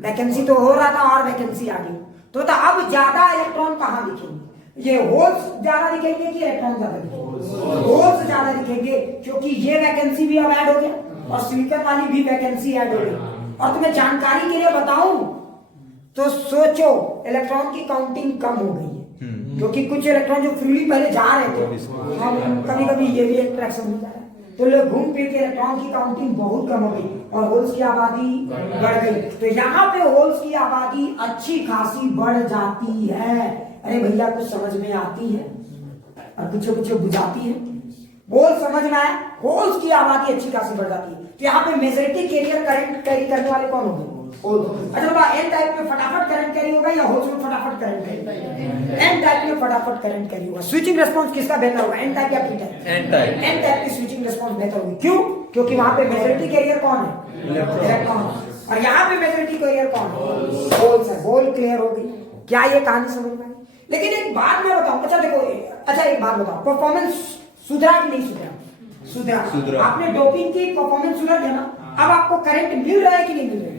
वैकेंसी तो हो रहा था और वैकेंसी आ गई। तो अब ज्यादा इलेक्ट्रॉन कहाँ दिखेंगे? ये होल्स ज्यादा दिखेंगे कि इलेक्ट्रॉन ज्यादा दिखेंगे? होल्स ज्यादा दिखेंगे, क्योंकि ये वैकेंसी भी अब ऐड हो गया और सिलिकॉन वाली भी वैकेंसी ऐड हो गई। और तुम्हें जानकारी के लिए बताऊं तो सोचो, इलेक्ट्रॉन की काउंटिंग कम हो गई है, क्योंकि कुछ इलेक्ट्रॉन जो फ्रीली पहले जा रहे थे, हम कभी कभी ये भी इंटरेक्शन हो जा रहा है, तो लोग घूम फिर के इलेक्ट्रॉन की काउंटिंग बहुत कम हो गई और होल्स की आबादी बढ़ गई। तो यहाँ पे होल्स की आबादी अच्छी खासी बढ़ जाती है। अरे भैया कुछ समझ में आती है और कुछ बुझाती है? बोल समझ में आया? होल्स की आबादी अच्छी खासी बढ़ जाती है। तो यहाँ पे मेजॉरिटी कैरियर करंट कैरी करने वाले कौन होंगे? अच्छा बाबा, एन टाइप में फटाफट करंट कैरी होगा या होल्स में फटाफट करंट कैरी? एन टाइप में फटाफट करंट कैरी होगा। स्विचिंग रिस्पांस किसका बेहतर होगा, एन टाइप या पी टाइप? एन टाइप की स्विचिंग रिस्पांस बेहतर होगी। क्यों? क्योंकि वहां पे मेजॉरिटी कैरियर कौन है? इलेक्ट्रॉन। और यहाँ पे मेजॉरिटी कैरियर कौन है? होल्स है। होल क्लियर हो गई? क्या ये कहानी समझ में आई? लेकिन एक बात मैं बताऊं, अच्छा देखो, अच्छा एक बात बताओ, परफॉर्मेंस सुधरा कि नहीं सुधरा? सुधरा। आपने डोपिंग की, परफॉर्मेंस सुधर गया ना। अब आपको करंट मिल रहा है कि नहीं मिल रहा है?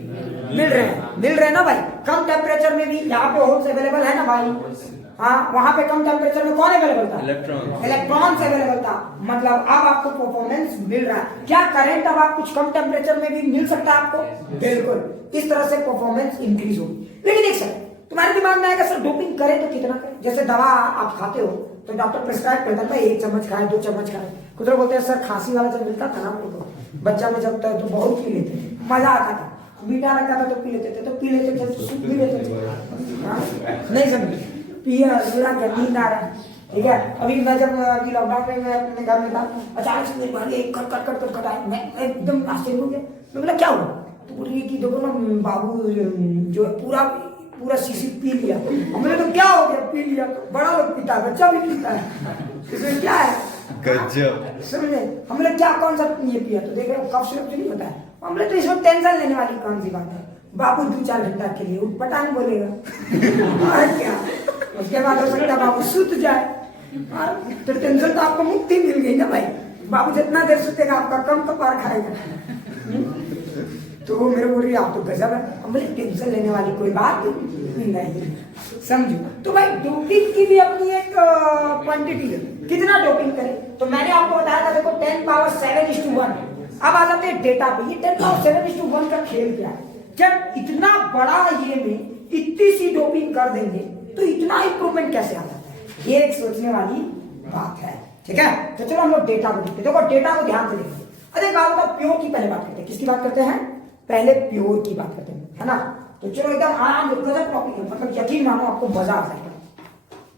मिल रहे ना भाई। कम टेम्परेचर में भी यहाँ पे होल्स अवेलेबल है ना भाई? हाँ, वहां पे कम टेम्परेचर में कौन अवेलेबल था? इलेक्ट्रॉन्स अवेलेबल था। मतलब अब आपको परफॉर्मेंस मिल रहा है। क्या करंट अब आप कुछ कम टेम्परेचर में भी मिल सकता है आपको? बिल्कुल। इस तरह से परफॉर्मेंस इंक्रीज होगी। लेकिन एक सर तुम्हारे दिमाग में आएगा, सर डोपिंग करे तो कितना करे? जैसे दवा आप खाते हो तो डॉक्टर प्रिस्क्राइब करता है 1 चम्मच खाए, 2 चम्मच खाए। कुछ लोग बोलते हैं सर खांसी वाला जब मिलता था ना तो बच्चा में जब तो बहुत पी लेते थे, मजा आता था। मीठा रखा था तो पी लेते थे, तो सूप पी लेते थे। नहीं समझे? पिया पूरा नींद आ रहा है, ठीक है। अभी मैं जब अभी लॉकडाउन में मैं अपने घर में था, अचानक से मेरी बहन एक कट आई, मैं एकदम आश्चर्य हो गया। मैं बोला क्या हुआ? तो बोल रही कि देखो ना बाबू जो पूरा शीशी पी लिया। हमने तो क्या हो गया? पी लिया। तो बड़ा लोग पीता है, बच्चा भी पीता है, इसमें क्या है? गजब। समझे? हमने क्या कौन सा ये पिया? तो देख रहे कफ सिरप नहीं होता है। हमने तो इसमें टेंशन लेने वाली कौन सी बात है? बाबू 2-4 घंटा के लिए उठ पटांग बोलेगा और क्या? उसके बाद हो सकता है बाबू सुत जाए, तो टेंशन तो आपको मुक्ति मिल गई ना भाई। बाबू जितना देर सुतेगा आपका कम कपार खाएगा। तो वो मेरे बोल रही आप तो गजब है। हम बोले टेंशन लेने वाली कोई बात नहीं, समझो। तो भाई डोपिंग की भी अपनी एक क्वांटिटी है, कितना डोपिंग करें। तो मैंने आपको बताया था देखो 10 पावर 7:1। अब आ जाते हैं डेटा पे। ये 10 पावर 7:1 का खेल क्या है? जब इतना बड़ा ये में इतनी सी डोपिंग कर देंगे तो इतना इंप्रूवमेंट कैसे आ जाता है? ये एक सोचने वाली बात है, ठीक है। तो चलो हम लोग डेटा को देखते। देखो डेटा को ध्यान से देखो। अरे एक बात बताओ, प्योर की पहले बात करते हैं, किसकी बात करते हैं? पहले प्योर की बात करते हैं, है ना? तो चलो एकदम आराम से गजब टॉपिक है, मतलब यकीन मानो आपको मजा आ जाएगा,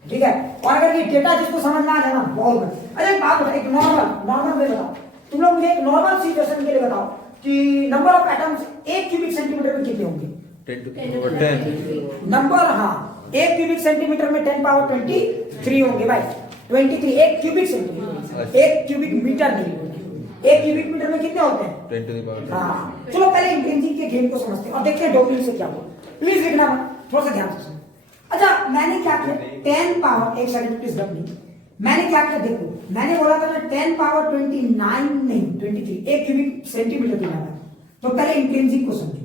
ठीक है? और अगर ये डेटा जिसको समझ में आ जाए ना, बहुत बढ़िया। अरे एक बात बताओ, एक नॉर्मल में बताओ, तुम लोग मुझे एक नॉर्मल सिचुएशन के लिए बताओ कि number of atoms 1 cubic centimetre में कितने होंगे? 10 to the power 10। नंबर, हाँ, 1 क्यूबिक सेंटीमीटर में 10 पावर 23 होंगे भाई, 23। 1 क्यूबिक सेंटीमीटर, 1 क्यूबिक मीटर नहीं होता, 1 क्यूबिक मीटर में कितने होते हैं? 10 to the power 10। हाँ, चलो पहले इंट्रिंसिक के गेम को समझते हैं और देखते हैं डोपिंग से क्या हुआ। प्लीज लिखना थोड़ा सा ध्यान से सुनो। अच्छा, मैंने क्या किया? 10 पावर, एक सेकंड प्लीज रखनी, मैंने क्या किया देखो, मैंने बोला था ना 10 पावर 29 नहीं 23, 1 क्यूबिक सेंटीमीटर की बात। तो पहले इंट्रिंसिक को समझो,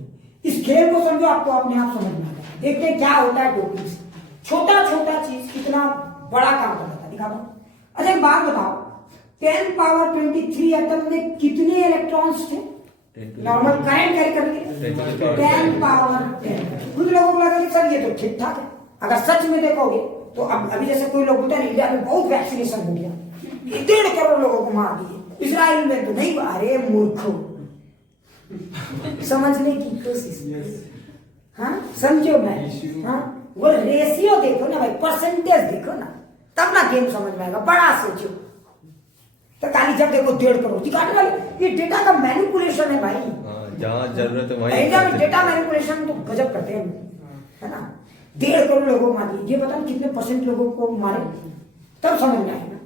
इस खेल को समझो, आपको अपने आप समझ में आ जाएगा। देखते हैं क्या होता है डोपिंग से, छोटा छोटा चीज कितना बड़ा काम करता है, दिखा दो। अच्छा एक बात बताओ, 10 पावर 23 एटम में कितने इलेक्ट्रॉन्स थे? नॉर्मल करंट कैरी करके 10 पावर 10। कुछ लोगों को लगा कि सर ये तो ठीक ठाक है, अगर सच में देखोगे तो अब अभी जैसे कोई लोग बोलते हैं इंडिया में बहुत वैक्सीनेशन हो गया, 1.5 करोड़ लोगों को मार दिए, इजराइल में तो नहीं। अरे मूर्खों, समझने की कोशिश, हाँ समझो भाई, हाँ वो रेशियो देखो ना भाई, परसेंटेज देखो ना, तब ना गेम समझ में आएगा। बड़ा सोचो तो खाली जब देखो 1.5 करोड़ दिखाने वाले, ये डेटा का मैनिपुलेशन है भाई। जहाँ जरूरत है वहीं इंडिया में डेटा मैनिपुलेशन तो गजब करते हैं, है ना? 1.5 करोड़ लोगों को मार दिए, ये पता नहीं कितने परसेंट लोगों को मारे, तब समझ में आएगा,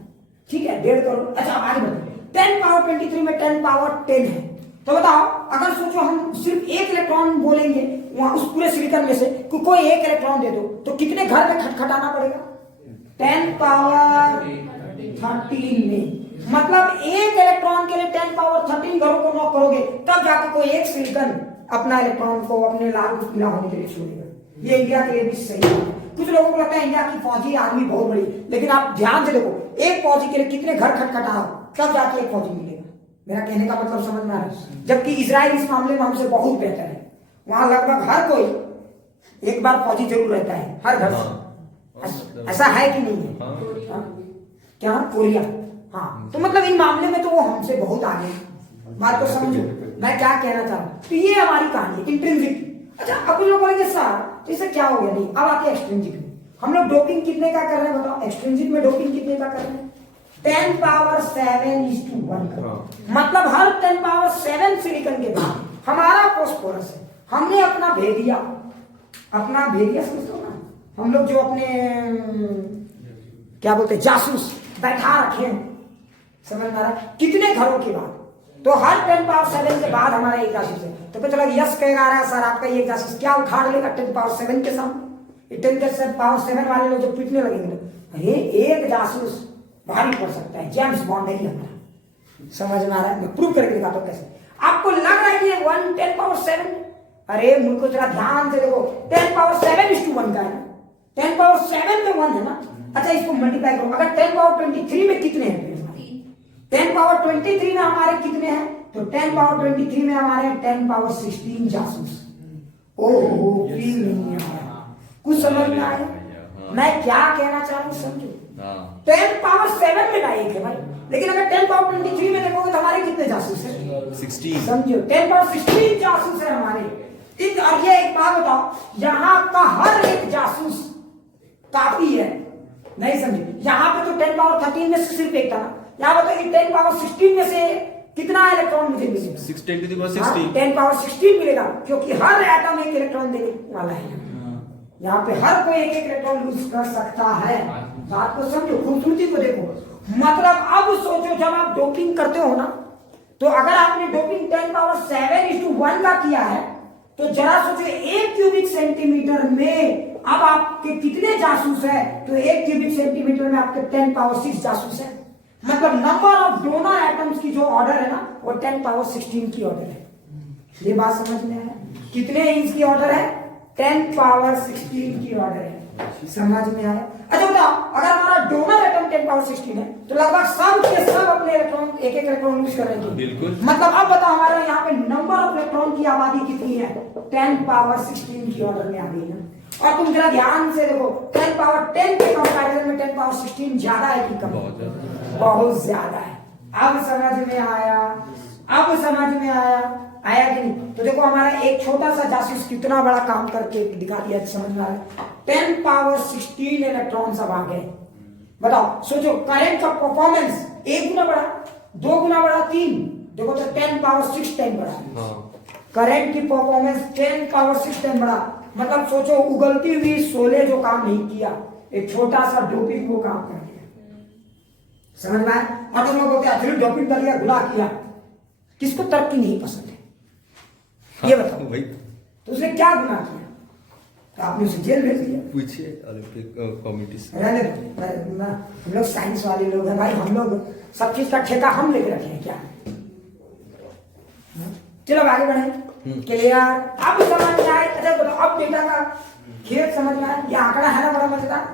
ठीक है? 1.5 करोड़। अच्छा आगे बढ़ो, 10 पावर 23 में 10 पावर 10 है, तो बताओ अगर सोचो हम सिर्फ 1 इलेक्ट्रॉन बोलेंगे वहां उस पूरे सिलिकॉन में से, कोई 1 इलेक्ट्रॉन दे दो तो कितने घर में खटखटाना पड़ेगा? 10 पावर 13 में, मतलब 1 इलेक्ट्रॉन के लिए 10 पावर 13 घरों को नॉक करोगे, तब जाके कोई 1 सिलिकॉन अपना इलेक्ट्रॉन को अपने लाल को पीला होने के लिए छोड़ेगा। ये इंडिया के लिए भी सही है। कुछ लोगों को लगता है इंडिया की फौजी आर्मी बहुत बड़ी, लेकिन आप ध्यान से देखो, एक फौजी के लिए कितने घर खटखटाओ तब जाके एक फौजी मिलेगा। मेरा कहने का मतलब समझ में आ रहा है? जबकि इजराइल इस मामले में हमसे बहुत बेहतर है, वहां लगभग हर कोई एक बार फौजी जरूर रहता है, हर घर से। ऐसा है कि नहीं है? क्या कोरिया? हाँ, तो मतलब इन मामले में तो वो हमसे बहुत आगे है। बात को समझो मैं क्या कहना चाह रहा हूं। तो ये हमारी कहानी है इंट्रिंसिक। अच्छा अब लोग बोलेंगे सर तो इससे क्या हो गया? नहीं, अब आते हैं एक्सट्रिंसिक में। हम लोग डोपिंग कितने का कर रहे हैं बताओ? एक्सट्रिंसिक में डोपिंग कितने का कर रहे हैं? 10 पावर 7:1 का। मतलब हर 10 पावर 7 सिलिकॉन के बाद हमारा फॉस्फोरस है, हमने अपना भेदिया समझते हो ना, हम लोग जो अपने क्या बोलते हैं जासूस बैठा रखे हैं, समझ में आ रहा? कितने घरों के बाद, तो हर 10 पावर 7 के बाद हमारा एक जासूस है। तो पता चला यस कह रहा है सर आपका ये जासूस क्या उखाड़ लेगा 10 पावर 7 के सामने? 10 पावर 7 वाले लोग जो पीटने लगेंगे, अरे एक जासूस भारी पड़ सकता है, जेम्स बॉन्ड नहीं हमारा। समझ में आ रहा है? मैं प्रूव करके दिखाता हूं कैसे। आपको लग रहा है कि 10 पावर 7, अरे मुझको जरा ध्यान से देखो, 10 पावर 7:1 का है ना, 10 पावर 7 में 1 है ना। अच्छा इसको मल्टीप्लाई करो, अगर 10 पावर 23 में कितने हैं? 10 पावर 23 में हमारे कितने हैं? तो 10 पावर 23 में हमारे 10 पावर 16 जासूस। ओहो फील नहीं आया, कुछ समझ में आया मैं क्या कहना चाह रहा हूँ? समझो 10 पावर 7 में ना एक है भाई, लेकिन अगर 10 पावर 23 में देखोगे तो हमारे कितने जासूस है? 16। समझो 10 पावर 16 जासूस है हमारे। और ये एक बात बताओ, यहाँ का हर एक जासूस काफी है, नहीं समझे? यहाँ पे तो 10 पावर 13 में सिर्फ एक था ना, यहाँ बताओ 10 पावर 16 में से कितना इलेक्ट्रॉन मुझे मिलेगा? 16 to the power 16। 10 पावर 16 मिलेगा, क्योंकि हर एटम एक इलेक्ट्रॉन देने वाला है। यहाँ पे हर कोई एक एक लूज कर सकता है। बात को समझो, खूबसूरती को देखो। मतलब अब सोचो जब आप डोपिंग करते हो ना, तो अगर आपने डोपिंग 10 पावर 7:1 का किया है, तो जरा सोचो 1 क्यूबिक सेंटीमीटर में अब आपके कितने जासूस है? तो 1 क्यूबिक सेंटीमीटर में आपके 10 पावर 6 जासूस है। मतलब नंबर ऑफ डोनर एटम्स की जो ऑर्डर है ना, वो 10 पावर 16 की ऑर्डर है। ये बात समझ में आया? कितने इंच की ऑर्डर है? 10 पावर 16 की ऑर्डर है। समझ में आया? अच्छा बताओ, अगर हमारा डोनर एटम 10 पावर 16 है, तो लगभग सब के सब अपने इलेक्ट्रॉन एक इलेक्ट्रॉन यूज करेंगे। बिल्कुल। मतलब अब बताओ हमारा यहाँ पे नंबर ऑफ इलेक्ट्रॉन की आबादी कितनी है? 10 पावर 16 की ऑर्डर में आ गई ना। और तुम जरा ध्यान से देखो, 10 पावर 10 के कंपैरिजन में 10 पावर 16 ज्यादा है कि कम? बहुत ज्यादा है। अब समझ में आया? अब समझ में आया कि नहीं? तो देखो हमारा एक छोटा सा जासूस कितना बड़ा काम करके दिखा दिया, समझ में आ रहा है। 10 पावर 16 इलेक्ट्रॉन सब आ गए। बताओ, सोचो करंट का परफॉर्मेंस 1 गुना बढ़ा, 2 गुना बढ़ा, 3, देखो तो 10 पावर 6 टाइम बढ़ा। करंट की परफॉर्मेंस 10 पावर 6 टाइम बढ़ा। मतलब सोचो उगलती हुई शोले जो काम नहीं किया, एक छोटा सा डोपिंग वो काम कर दिया। समझ में आया? और तुम लोग बोलते हैं डोपिंग कर लिया, गुनाह किया। किसको तरक्की नहीं पसंद है ये बताओ भाई, तो उसने क्या गुनाह किया? तो आपने उसे जेल भेज दिया। पूछिए ओलंपिक कमेटी से। रहने दो, हम लोग साइंस वाले लोग हैं भाई, हम लोग सब चीज का ठेका हम लेके रखे हैं क्या? चलो आगे बढ़े। क्लियर? अब समझ में आए? अच्छा बोलो, अब डेटा का खेल समझ में आया? ये आंकड़ा है ना बड़ा मजेदार।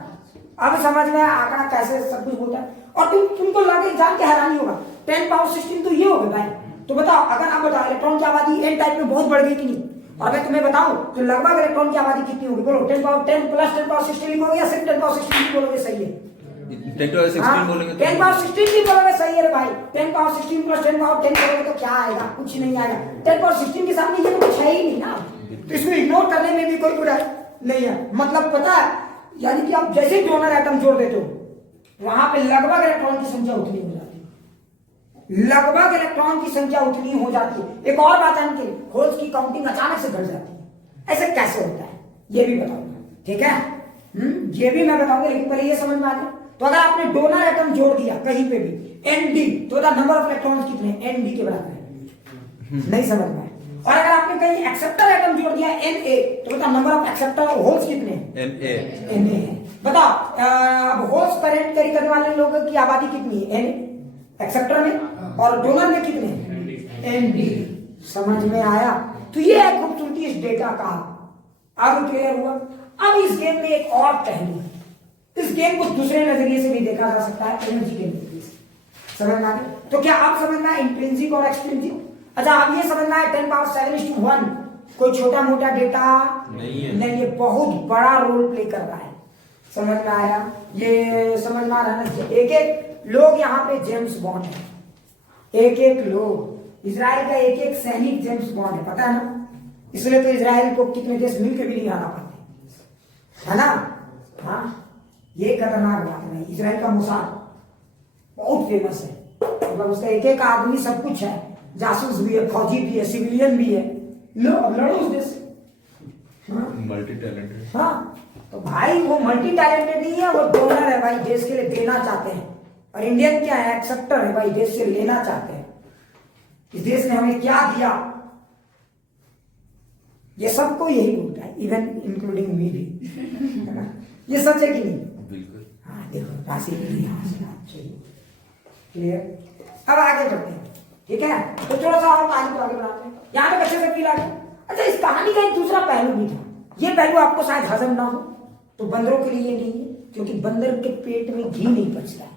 अब समझ में आया आंकड़ा कैसे सब कुछ होता है। और तुमको लगे जान के हैरानी होगा, 10 पावर 16 तो ये हो गया भाई। तो बताओ, अगर आप बताओ इलेक्ट्रॉन की आबादी एन टाइप में बहुत बढ़ गई कि नहीं? और मैं तुम्हें बताऊं तो लगभग इलेक्ट्रॉन की आबादी कितनी होगी? बोलो 10 पावर 10 प्लस 10 पावर 16 लिखोगे या सिर्फ 10 पावर 16 बोलोगे? सही है 10 पावर 16 बोलेंगे तो 10 पावर 16 भी बोलोगे सही है रे भाई। 10 पावर 16 प्लस 10 पावर 10 करोगे तो क्या आएगा? कुछ नहीं आएगा। 10 पावर 16 के सामने ये तो कुछ है ही नहीं ना, तो इसको इग्नोर करने में भी कोई बुराई नहीं है। मतलब पता है, यानी कि आप जैसे डोनर एटम जोड़ देते हो वहां पे लगभग इलेक्ट्रॉन की संख्या उतनी हो जाती है, लगभग इलेक्ट्रॉन की संख्या उतनी हो जाती है। एक और बात है कि होल्स की काउंटिंग अचानक से घट जाती है। ऐसे कैसे होता है ये भी बताऊंगा, ठीक है? ये भी मैं बताऊंगा, लेकिन पहले ये समझ में आ गया। तो अगर आपने डोनर एटम जोड़ दिया कहीं पे भी Nd, तो नंबर ऑफ इलेक्ट्रॉन्स कितने हैं? Nd के बराबर है। नहीं समझ में आया? और अगर आपने कहीं एक्सेप्टर एटम जोड़ दिया Na, तो बताओ नंबर ऑफ एक्सेप्टर होल्स कितने हैं? Na है। बताओ अब होल्स करंट कैरी करने वाले लोगों की आबादी कितनी है? Na एक्सेप्टर में, और डोनर में कितने हैं? Nd। समझ में आया? तो ये है खूबसूरती इस डेटा का। अब क्लियर हुआ? अब इस गेम में एक और पहलू है, इस गेम को दूसरे नजरिए से भी देखा जा सकता है, एनर्जी के नजरिए से। समझ में आ गया? तो क्या आप समझना है इंट्रिंसिक और एक्सट्रिंसिक? अच्छा आप ये समझना है 10 पावर 7:1 कोई छोटा मोटा डेटा नहीं है, बहुत बड़ा रोल प्ले कर रहा है। समझ में आया? ये समझ में आ रहा है ना? एक एक लोग यहाँ पे जेम्स बॉन्ड है, एक एक लोग, इजराइल का एक एक सैनिक जेम्स बॉन्ड है, पता है ना? इसलिए तो इजराइल को कितने देश मिलकर भी नहीं हरा पाते, है ना? हाँ, ये खतरनाक बात है। इजराइल का मोसाद बहुत फेमस है, मतलब उसका एक एक आदमी सब कुछ है, जासूस भी है, फौजी भी है, सिविलियन भी है। लो अब लड़ो उस देश से। Multi talented. हाँ, तो भाई वो मल्टी टैलेंटेड नहीं है, वो डोनर है भाई, देश के लिए देना चाहते हैं। और इंडियन क्या है? एक्सेप्टर है भाई, देश से लेना चाहते हैं। इस देश ने हमें क्या दिया? ये सबको यही बोलता है, इवन इंक्लूडिंग मी भी, है ना? ये सच है कि नहीं? बिल्कुल। हाँ देखो राशि क्लियर। अब आगे बढ़ते हैं, ठीक है? तो थोड़ा सा और कहानी को आगे बढ़ाते हैं। यहाँ तक अच्छे से फील आ गया? अच्छा इस कहानी का एक दूसरा पहलू भी था, ये पहलू आपको शायद हजम ना हो, तो बंदरों के लिए नहीं है, क्योंकि बंदर के पेट में घी नहीं पचता है।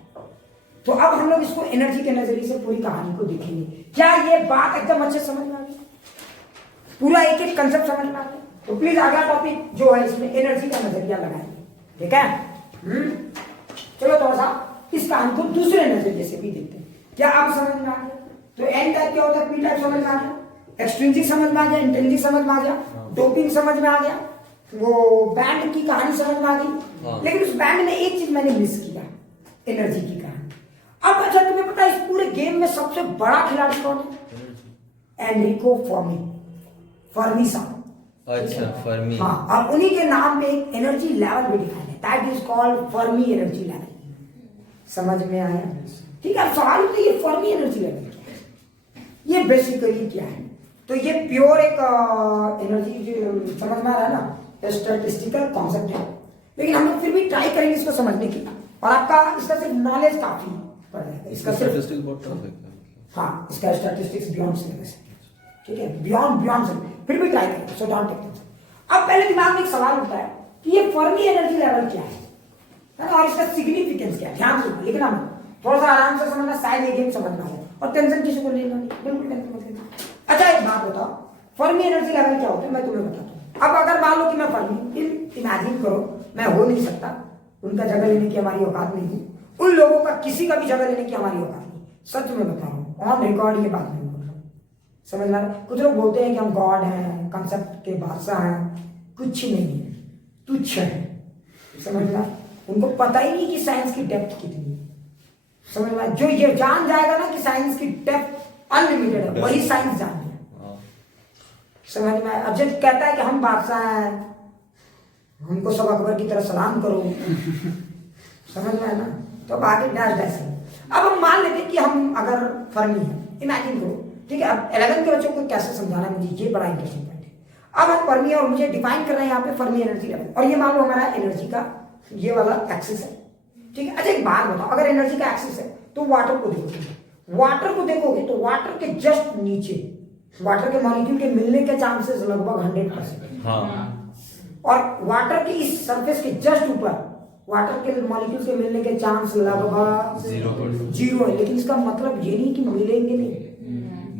तो अब हम लोग इसको एनर्जी के नजरिए से पूरी कहानी को देखेंगे। क्या ये बात एकदम अच्छे समझ में आ गई? पूरा एक एक कंसेप्ट समझ में आ गया? तो प्लीज अगला टॉपिक जो है इसमें एनर्जी का नजरिया लगाएंगे, ठीक है? चलो थोड़ा सा इस कहानी को दूसरे नजरिए से भी देखते हैं। क्या आप समझ में आ गया? तो एन टाइप क्या होता है, पी टाइप समझ में आ गया, एक्सट्रिंसिक समझ में आ गया, इंट्रिंसिक समझ में आ गया, डोपिंग समझ में आ गया, वो बैंड की कहानी समझ में आ गई। लेकिन उस बैंड में एक चीज मैंने मिस किया, एनर्जी की कहानी। अब अच्छा तुम्हें पता है इस पूरे गेम में सबसे बड़ा खिलाड़ी कौन है? एनरिको फर्मी, फर्मी साहब। अच्छा फर्मी। हाँ, और उन्हीं के नाम पे एक एनर्जी लेवल भी दिखाया है, that is called Fermi energy level. समझ में आया? ठीक है। सवाल तो ये फर्मी एनर्जी लेवल क्या है, ये बेसिकली क्या है? तो ये प्योर एक एनर्जी समझ में आ रहा है ना, स्टैटिस्टिकल कॉन्सेप्ट है, लेकिन हम लोग फिर भी ट्राई करेंगे इसको समझने की, और आपका इसका सिर्फ नॉलेज काफी पड़ जाएगा। इसका स्टैटिस्टिक्स बहुत टफ है। हाँ, इसका स्टैटिस्टिक्स बियॉन्ड सिलेबस है, ठीक है? बियॉन्ड फिर भी ट्राई करेंगे, सो डोंट टेक इट। अब पहले दिमाग में एक सवाल उठता है कि ये फर्मी एनर्जी लेवल क्या है ना, और इसका सिग्निफिकेंस क्या है? ध्यान से लिखना मत, थोड़ा सा आराम से समझना, शायद ये गेम समझना है, और टेंशन किसी को लेना नहीं, बिल्कुल टेंशन मत लेना। अच्छा एक बात बताओ, फर्मी एनर्जी लेवल क्या होता है मैं तुम्हें बताता हूँ। अब अगर मान लो कि मैं फर्मी, इमेजिन करो मैं हो नहीं सकता, उनका जगह लेने की हमारी औकात नहीं है, उन लोगों का किसी का भी जगह लेने की हमारी औकात नहीं, सच में बता रहा हूँ, ऑन रिकॉर्ड ये बात नहीं बोल रहा हूँ। समझ में आ रहा है? कुछ लोग बोलते हैं कि हम गॉड हैं, कंसेप्ट के बादशाह हैं, कुछ नहीं है, तुच्छ है। समझ में आ? उनको पता ही नहीं कि साइंस की डेप्थ कितनी है। समझ में? जो ये जान जाएगा ना कि साइंस की डेप्थ अनलिमिटेड है, वही साइंस जान गया। समझ में? अब जब कहता है कि हम बादशाह हैं, हमको सब अकबर की तरह सलाम करो, समझ में है ना, तो अब आगे डैश डैश है। अब हम मान लेते कि हम अगर फर्मी है, इमेजिन करो, ठीक है। अब 11th के बच्चों को कैसे समझाना है मुझे, ये बड़ा इंटरेस्टिंग पॉइंट है। अब हम फर्मी है और मुझे डिफाइन कर रहे हैं यहाँ पे फर्मी एनर्जी लेवल, और ये मान लो हमारा एनर्जी का ये वाला एक्सिस है, ठीक है। अच्छा एक बात बताओ, अगर एनर्जी का एक्सिस है तो वाटर को देखोगे, वाटर को देखोगे तो वाटर के जस्ट नीचे वाटर के मॉलिक्यूल के मिलने के चांसेस लगभग 100%। हाँ। और वाटर के इस सरफेस के जस्ट ऊपर वाटर के मॉलिक्यूल के मिलने के चांस लगभग 0 है। लेकिन इसका मतलब ये नहीं कि मिलेंगे नहीं,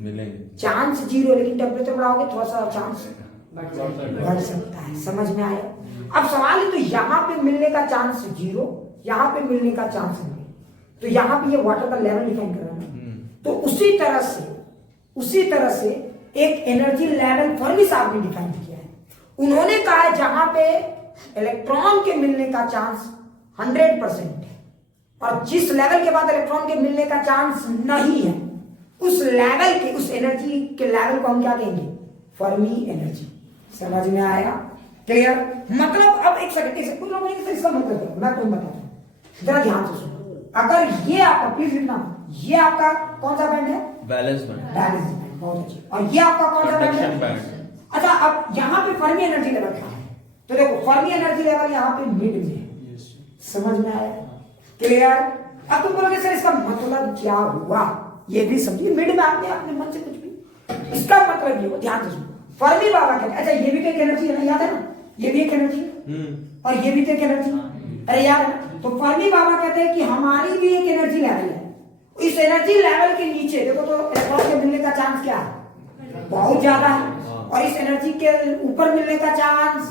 मिलेंगे, चांस 0 है, लेकिन टेम्परेचर बढ़ाओगे थोड़ा सा चांस बढ़ सकता है। समझ में आया? अब सवाल है, तो यहाँ पे मिलने का चांस 0, यहाँ पे मिलने का चांस नहीं, तो यहाँ पे ये वाटर का लेवल डिफाइन कर रहा है। तो उसी तरह से एक एनर्जी लेवल फर्मी साहब ने डिफाइन किया है। उन्होंने कहा है जहां पे इलेक्ट्रॉन के मिलने का चांस 100% है और जिस लेवल के बाद इलेक्ट्रॉन के मिलने का चांस नहीं है, उस लेवल के, उस एनर्जी के लेवल को हम क्या कहेंगे? Fermi energy. समझ में आएगा? क्लियर? मतलब अब एक सेकंड कुछ लोग नहीं, इसका मतलब क्या? मैं तुम्हें बताता हूं, जरा ध्यान से सुनो। अगर ये आपका, प्लीज लिखना, ये आपका कौन सा बैंड है? Balance band. बैलेंस बैंड, बहुत अच्छी। और ये आपका कौन सा बैंड है? अच्छा, अब यहाँ पे फर्मी एनर्जी लेवल क्या है? तो देखो फर्मी एनर्जी लेवल यहाँ पे मिड में है। समझ में आया? क्लियर? अब तुम बोलोगे सर इसका मतलब क्या हुआ? ये भी समझिए, मिड में आपने अपने मन से कुछ भी, इसका मतलब ये हो, ध्यान से सुनो। फर्मी बाबा कहते हैं, अच्छा ये भी तो एक एनर्जी है ना, याद है ना? ये भी एक एनर्जी है और ये भी तो एक एनर्जी, अरे याद है? तो फर्मी बाबा कहते हैं कि हमारी भी एक एनर्जी लेवल है। इस एनर्जी लेवल के नीचे देखो तो इलेक्ट्रॉन के मिलने का चांस क्या है? बहुत ज्यादा है। और इस एनर्जी के ऊपर मिलने का चांस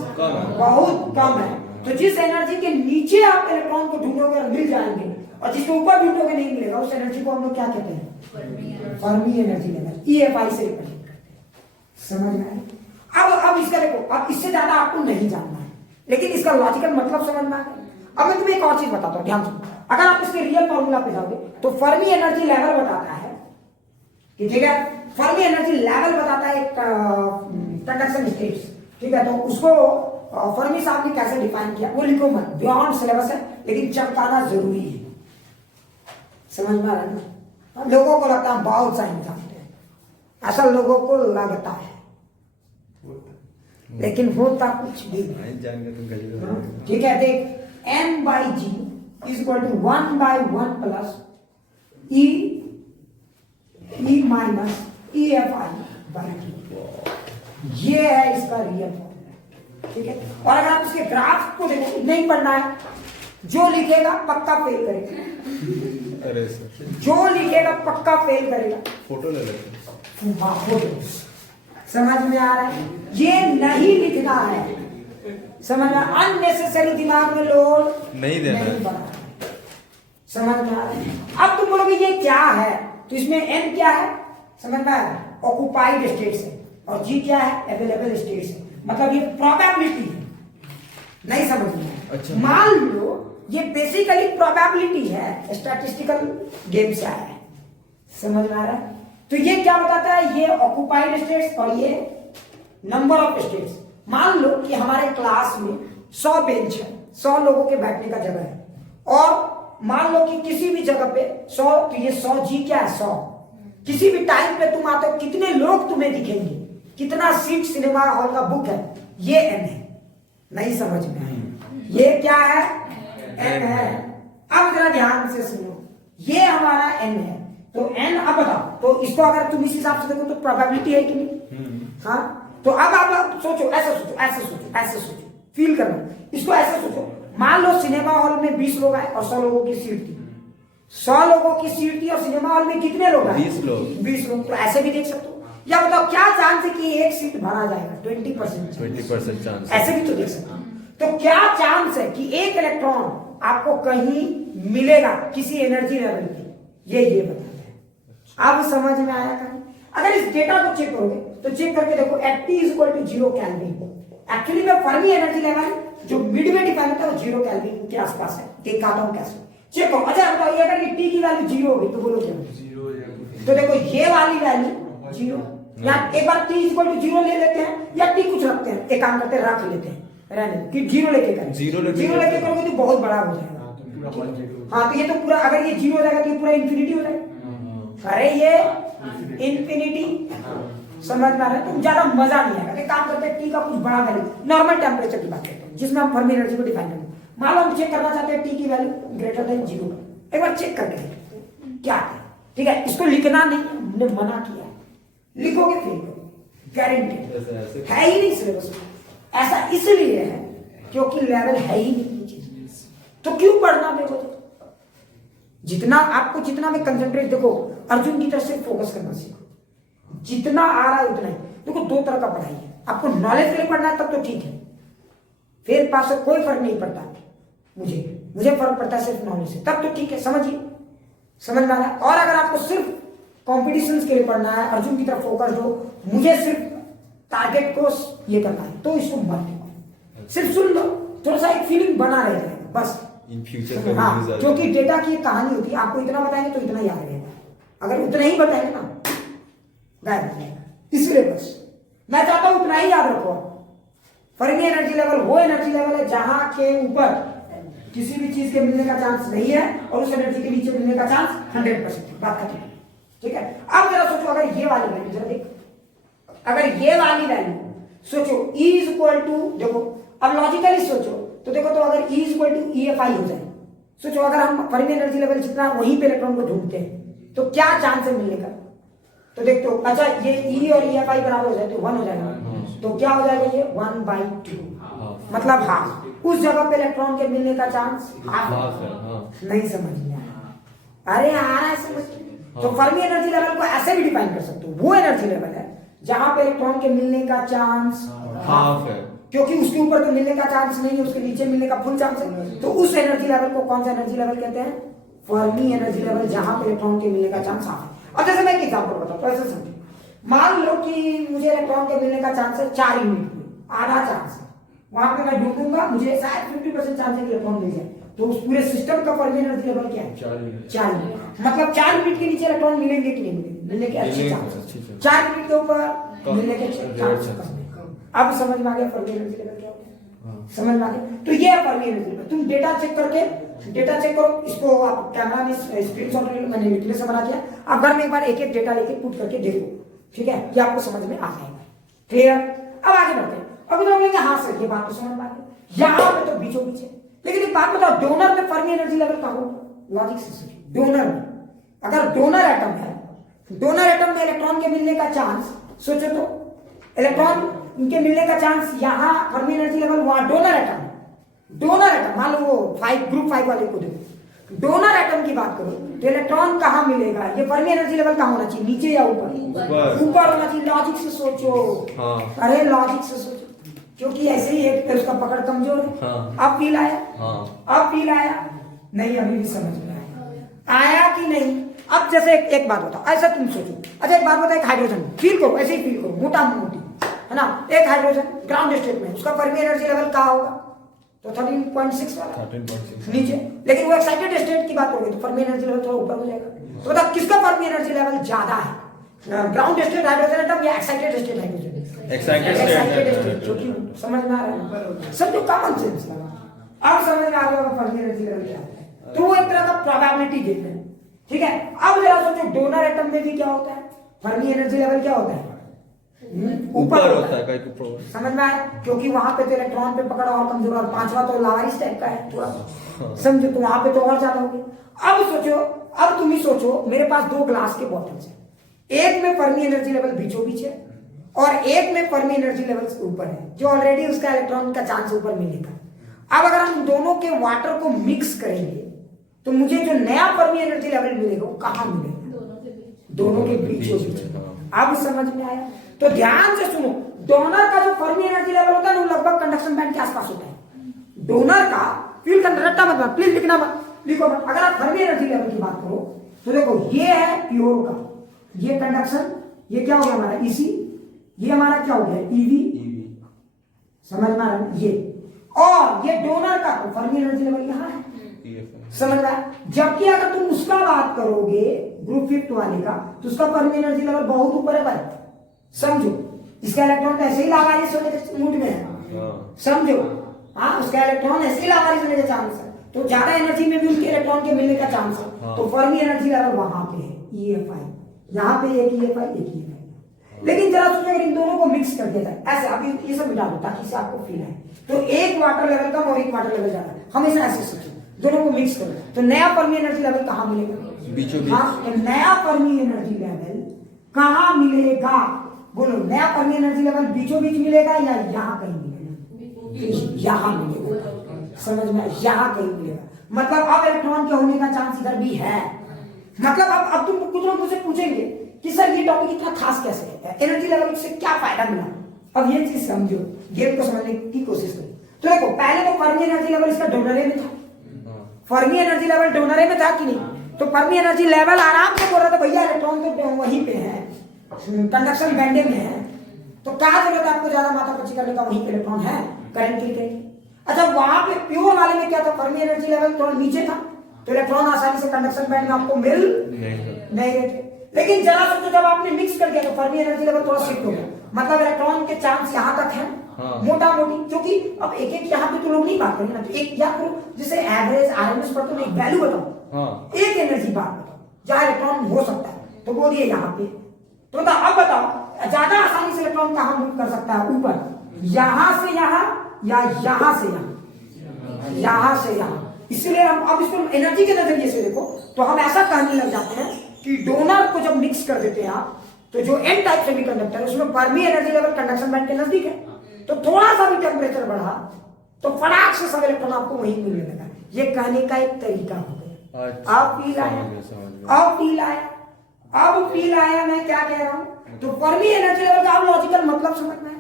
बहुत कम है। तो जिस एनर्जी के नीचे आप इलेक्ट्रॉन को ढूंढोगे और मिल जाएंगे, और जिसके ऊपर ढूंढोगे नहीं मिलेगा, उस एनर्जी को हम लोग क्या कहते हैं? फर्मी एनर्जी लेवल, EFI से रिप्रेजेंट करते हैं। समझ में आया? अब इसका देखो, अब इससे ज्यादा आपको नहीं जानना है, लेकिन इसका लॉजिकल मतलब समझ में आ गया। अब मैं तुम्हें एक और चीज बताता हूं, ध्यान सुनो। अगर आप इसके रियल फॉर्मूला पे जाओगे तो फर्मी एनर्जी लेवल बताता है कि, ठीक है, फर्मी एनर्जी लेवल बताता है एक कंडक्शन स्टेट्स, ठीक है। तो उसको फर्मी साहब ने कैसे डिफाइन किया वो लिखो मत, बियॉन्ड सिलेबस है, लेकिन चमकाना जरूरी है। समझ में आ रहा है ना? लोगों को लगता है बहुत साइंस जानते हैं, असल लोगों को लगता है, लेकिन होता कुछ भी नहीं। ठीक है, देख n/g is equal to 1/1 plus e minus EFI/t। ये है इसका रियल फॉर्मूला, ठीक है। और अगर आप इसके ग्राफ को देखो, नहीं पढ़ना है, जो लिखेगा पक्का फेल करेगा। अरे सर, जो लिखेगा पक्का फेल करेगा। फोटो ले लेते हैं। फोटो समझ में आ रहा है? ये नहीं लिखना है, समझ में? अननेसेसरी दिमाग में लोड नहीं देना है। समझ में आ रहा है? अब तुम बोलोगे ये क्या है, तो इसमें n क्या है? समझ में आया? ऑक्युपाइड स्टेट्स है, और g क्या है? अवेलेबल स्टेट्स है। मतलब ये प्रोबेबिलिटी है। नहीं समझ में आया? अच्छा, मान लो ये बेसिकली प्रोबेबिलिटी है, स्टैटिस्टिकल गेम से आया है। समझ में आ रहा है? तो ये क्या बताता है? ये ऑक्युपाइड स्टेट्स और ये नंबर ऑफ स्टेट्स। मान लो कि हमारे क्लास में 100 बेंच है, 100 लोगों के बैठने का जगह है, और मान लो कि किसी भी जगह पे 100, तो ये 100 जी क्या है? 100। किसी भी टाइम पे तुम आते हो, कितने लोग तुम्हें दिखेंगे, कितना सीट सिनेमा हॉल का बुक है, ये n है। नहीं समझ में आया? ये क्या है? n है। अब जरा ध्यान से सुनो, ये हमारा n है, तो n, अब बताओ, तो इसको अगर तुम इस हिसाब से देखो तो प्रोबेबिलिटी है कि नहीं? हाँ, तो अब आप सोचो, ऐसा सोचो, ऐसे सोचो, ऐसे सोचो, फील करना, इसको ऐसे सोचो। मान लो सिनेमा हॉल में 20 लोग आए और 100 लोगों की सीट थी, 100 लोगों की सीट थी और सिनेमा हॉल में कितने लोग आए? 20 लोग। 20 लोग। तो ऐसे भी देख सकते हो, या बताओ क्या चांस है कि एक सीट भरा जाएगा? 20% चांस। ऐसे भी तो देख सकते हो। तो क्या चांस है कि एक इलेक्ट्रॉन आपको कहीं मिलेगा किसी एनर्जी लेवल पे? ये बताता है। अब समझ में आया? अगर इस डेटा को चेक करोगे तो चेक करके देखो at T is equal to 0 kelvin, actually में फर्मी एनर्जी लेवल जो मिड में डिफाइन होता है वो 0 केल्विन के आसपास है। दिखाता हूं कैसे, चेक करो। अच्छा बताइए अगर ये टी की वैल्यू 0 होगी तो बोलो क्या? 0। तो देखो ये वाली वैल्यू 0, या एक बार टी इज इक्वल टू 0 ले लेते हैं या टी कुछ रखते हैं, एक काम करते हैं रख लेते हैं, रहने कि 0 लेके करें। 0 लेके करोगे तो बहुत बड़ा हो जाएगा। हाँ तो ये तो पूरा, अगर ये 0 हो जाएगा तो ये पूरा इंफिनिटी हो जाएगा। अरे ये इंफिनिटी, समझ में आ रहा है? तो ज्यादा मजा नहीं आएगा। काम करते हैं टी का कुछ बड़ा वैल्यू, नॉर्मल टेम्परेचर की बात करते हैं जिसमें हम फर्मी एनर्जी को डिफाइन करेंगे। मान लो हम चेक करना चाहते हैं टी की वैल्यू ग्रेटर देन 0, एक बार चेक करके देखो क्या है। ठीक है, इसको लिखना नहीं, हमने मना किया है, लिखोगे फेल करोगे गारंटी है ही नहीं सिलेबस में। ऐसा इसलिए है क्योंकि लेवल है ही नहीं चीज, तो क्यों पढ़ना मेरे को? जितना आपको, जितना में कंसंट्रेट, देखो अर्जुन की तरफ से फोकस करना सीखो, जितना आ रहा है उतना ही। देखो दो तरह का पढ़ाई है, आपको नॉलेज के लिए पढ़ना है तब तो ठीक है, फेल पास से कोई फर्क नहीं पड़ता। मुझे फर्क पड़ता है सिर्फ नॉलेज से, तब तो ठीक है, समझिए, समझ में आ रहा है। और अगर आपको सिर्फ कॉम्पिटिशन्स के लिए पढ़ना है, अर्जुन की तरफ फोकस हो, मुझे सिर्फ टारगेट को ये करना है, तो इसको मत सिर्फ सुन लो, थोड़ा सा एक फीलिंग बना रहेगा बस इन फ्यूचर। हाँ, क्योंकि डेटा की एक कहानी होती है, आपको इतना बताएंगे तो इतना याद रहेगा, अगर उतना ही बताएंगे ना गायब हो जाएगा। इसलिए बस मैं चाहता हूं उतना ही याद रखो। फर्मी एनर्जी लेवल वो एनर्जी लेवल है जहां के ऊपर किसी भी चीज के मिलने का चांस नहीं है और उस एनर्जी के नीचे मिलने का चांस 100%। बात खत्म, ठीक है। अब जरा सोचो, अगर ये वाली वैल्यू, जरा देखो, अगर ये वाली वैल्यू सोचो E इज इक्वल टू, देखो अब लॉजिकली सोचो तो देखो, तो अगर E is equal to EFI हो जाए, सोचो अगर हम फर्मी एनर्जी लेवल जितना वहीं पे इलेक्ट्रॉन को ढूंढते हैं तो क्या चांस है मिलने का? तो देखते हो, अच्छा ये E और EFI बराबर हो जाए तो 1 हो जाएगा, तो क्या हो जाएगा ये 1/2, मतलब हाफ। उस जगह पे इलेक्ट्रॉन के मिलने का चांस हाफ है। नहीं समझ में आया? अरे आ रहा है समझ। तो फर्मी एनर्जी लेवल को ऐसे भी डिफाइन कर सकते हो, वो एनर्जी लेवल है जहां पे इलेक्ट्रॉन के मिलने का चांस हाफ है, क्योंकि उसके ऊपर तो मिलने का चांस नहीं है, उसके नीचे मिलने का फुल चांस है। तो उस एनर्जी लेवल को कौन सा एनर्जी लेवल कहते हैं? फर्मी एनर्जी लेवल, जहां पे इलेक्ट्रॉन के मिलने का चांस हाफ है। अब जैसे मैं एक एग्जांपल बताऊं, तो ऐसे समझो, मान लो कि मुझे इलेक्ट्रॉन के मिलने का चांस है 4 यूनिट में, आधा चांस है, वहां पे मैं ढूंढूंगा, मुझे शायद 50% चांस है कि इलेक्ट्रॉन मिल जाए, तो उस पूरे सिस्टम का फर्मी एनर्जी लेवल क्या है? 4 यूनिट। मतलब 4 यूनिट के नीचे इलेक्ट्रॉन मिलेंगे कि नहीं मिलेंगे? मिलने के अच्छे चांस। 4 यूनिट के ऊपर मिलने के चांस। अब समझ में आ गया फर्मी एनर्जी लेवल क्या होता है? समझ में आ गया? तो ये है फर्मी एनर्जी लेवल। तुम डेटा चेक करके, डेटा चेक करो, इसको आप कैमरा में स्क्रीनशॉट ले लो, मैंने लिखने से मना किया, आप घर में एक बार एक एक डेटा लेके पुट करके देखो, ठीक है, ये आपको समझ में आ जाएगा। क्लियर? अब आगे बढ़ते हैं। अभी तो हम लेंगे, हाँ सर ये बात तो समझ में आ गई, यहाँ पे तो बीचों बीच है, लेकिन एक बात बताओ, डोनर में फर्मी एनर्जी लेवल कहाँ होगा? लॉजिक से सोचिए, डोनर में, अगर डोनर एटम है, डोनर एटम में इलेक्ट्रॉन के मिलने का चांस, सोचो तो इलेक्ट्रॉन इनके मिलने का चांस यहाँ फर्मी एनर्जी लेवल, वहां डोनर एटम, मान लो वो 5 ग्रुप 5 वाले को देखो, डोनर एटम की बात करो तो इलेक्ट्रॉन कहाँ मिलेगा? ये फर्मी एनर्जी लेवल कहाँ होना चाहिए? नीचे या ऊपर? ऊपर होना चाहिए। लॉजिक से सोचो। हाँ। अरे लॉजिक से सोचो, क्योंकि ऐसे ही एक उसका पकड़ कमजोर है। हाँ। अब फील आया? हाँ। अब फील आया? नहीं, अभी भी समझ में आया कि नहीं? अब जैसे एक बात बताओ, ऐसा तुम सोचो, अच्छा एक बात बताओ, एक हाइड्रोजन फील करो, ऐसे ही फील करो, मोटा मोटी है ना, एक हाइड्रोजन ग्राउंड स्टेट में, उसका फर्मी एनर्जी लेवल कहाँ होगा? तो 13.6 वाला, 13.6 नीचे। लेकिन वो एक्साइटेड स्टेट की बात होगी तो फर्मी एनर्जी लेवल थोड़ा ऊपर हो जाएगा। तो बताओ किसका फर्मी एनर्जी लेवल ज्यादा है? ग्राउंड स्टेट हाइड्रोजन एटम या excited state hydrogen? Excited state. जो कि समझ में आ रहा है, सब जो कॉमन सेंस लगा, अब समझ में आ गया फर्मी एनर्जी लेवल क्या है। तो वो एक तरह का प्रोबेबिलिटी गेम है, ठीक है। अब जरा सोचो, डोनर एटम में भी क्या होता है? फर्मी एनर्जी लेवल क्या होता है? ऊपर होता है। समझ में आया? क्योंकि वहां पे तो इलेक्ट्रॉन पे पकड़ और कमजोर, और पांचवा तो लावारिस टाइप का है थोड़ा, समझो, तो वहां पे तो और ज्यादा होगी। अब सोचो, अब तुम ही सोचो, मेरे पास 2 ग्लास के बॉटल्स हैं, एक में फर्मी एनर्जी लेवल बीचों बीच है और एक में फर्मी एनर्जी लेवल ऊपर है, जो ऑलरेडी उसका इलेक्ट्रॉन का चांस ऊपर मिलने का। अब अगर हम दोनों के वाटर को मिक्स करेंगे तो मुझे जो नया फर्मी एनर्जी लेवल मिलेगा वो कहाँ मिलेगा? दोनों के बीचों बीच। अब समझ में आया? तो ध्यान से सुनो, डोनर का जो फर्मी एनर्जी लेवल होता है वो लगभग कंडक्शन बैंड के आसपास होता है। डोनर का फील रट्टा मत, प्लीज लिखना मत, लिखो मत। अगर आप फर्मी एनर्जी लेवल की बात करो तो देखो, ये है प्योर का, ये कंडक्शन ये क्या हो गया हमारा EC, ये हमारा क्या हो गया EV, समझ में आ रहा है ये, और ये डोनर का तो फर्मी एनर्जी लेवल यहाँ है, समझ रहा है। जबकि अगर तुम उसका बात करोगे ग्रुप 5 वाले का, तो उसका फर्मी एनर्जी लेवल बहुत ऊपर है भाई, समझो। इसका इलेक्ट्रॉन तो ऐसे ही लावारिस होने के मूड में है, समझो। हाँ, उसका इलेक्ट्रॉन ऐसे ही लावारिस होने का चांस है, तो ज्यादा एनर्जी में भी उनके इलेक्ट्रॉन के मिलने का चांस है। तो फर्मी एनर्जी लेवल वहां पे है EFI, यहाँ पे एक EFI एक EFI। लेकिन जरा सोचो अगर इन दोनों को मिक्स कर दिया जाए ऐसे, अभी ये सब मिटा दो ताकि इससे आपको फील आए, तो एक वाटर लेवल कम और एक वाटर लेवल ज्यादा, हमेशा ऐसे सोचो, दोनों को मिक्स करो तो नया फर्मी एनर्जी लेवल कहाँ मिलेगा? बीचों बीच। हाँ, तो नया फर्मी एनर्जी लेवल कहाँ मिलेगा? बोलो, नया फर्मी एनर्जी लेवल बीचों बीच मिलेगा या यहाँ कहीं मिलेगा? यहाँ मिलेगा, समझ में? यहाँ कहीं मिलेगा, मतलब अब इलेक्ट्रॉन के होने का चांस इधर भी है। मतलब अब तुम कुछ लोग मुझसे पूछेंगे कि सर ये टॉपिक इतना खास कैसे है, एनर्जी लेवल से क्या फायदा मिला? अब ये चीज समझो, गेम को समझने की कोशिश करो। तो देखो, पहले तो फर्मी एनर्जी लेवल इसका डोनरे में था, फर्मी एनर्जी लेवल डोनरे में था कि नहीं? तो फर्मी एनर्जी लेवल आराम से बोल रहा था भैया इलेक्ट्रॉन तो वहीं पे है, कंडक्शन बैंड में है, तो क्या जरूरत है आपको ज्यादा माथा पच्ची करने का, वहीं पे इलेक्ट्रॉन है, करंट के। अच्छा, वहां पे प्योर वाले में क्या था? फर्मी एनर्जी लेवल थोड़ा नीचे था, तो इलेक्ट्रॉन आसानी से कंडक्शन बैंड में आपको मिल नहीं रहे थे। लेकिन जरा सोचो, जब आपने मिक्स कर दिया तो फर्मी एनर्जी लेवल थोड़ा शिफ्ट हो गया, मतलब इलेक्ट्रॉन के चांस यहाँ तक है, मोटा मोटी, क्योंकि अब एक एक यहाँ पे तो लोग नहीं बात करेंगे ना, तो एक या करो जैसे एवरेज RMS पर, तुम एक वैल्यू बताओ, एक एनर्जी बात बताओ जहाँ इलेक्ट्रॉन हो सकता है, तो बोल दिए यहाँ पे। तो अब बताओ ज्यादा आसानी से इलेक्ट्रॉन कहाँ मूव कर सकता है? ऊपर, यहाँ से यहाँ या यहाँ से यहाँ, यहाँ से यहाँ। इसलिए हम अब इसको एनर्जी के नजरिए से देखो तो हम ऐसा कहने लग जाते हैं कि डोनर को जब मिक्स कर देते हैं आप, तो जो N टाइप सेमीकंडक्टर है उसमें Fermi energy level conduction band के नजदीक है, तो थोड़ा सा भी टेम्परेचर बढ़ा तो फटाक से सब इलेक्ट्रॉन आपको वहीं मिलने लगा। ये कहने का एक तरीका हो गया। अब फील आया, अब फील आया, अब फील आया मैं क्या कह रहा हूं? तो फर्मी एनर्जी लेवल का अब लॉजिकल मतलब समझना है।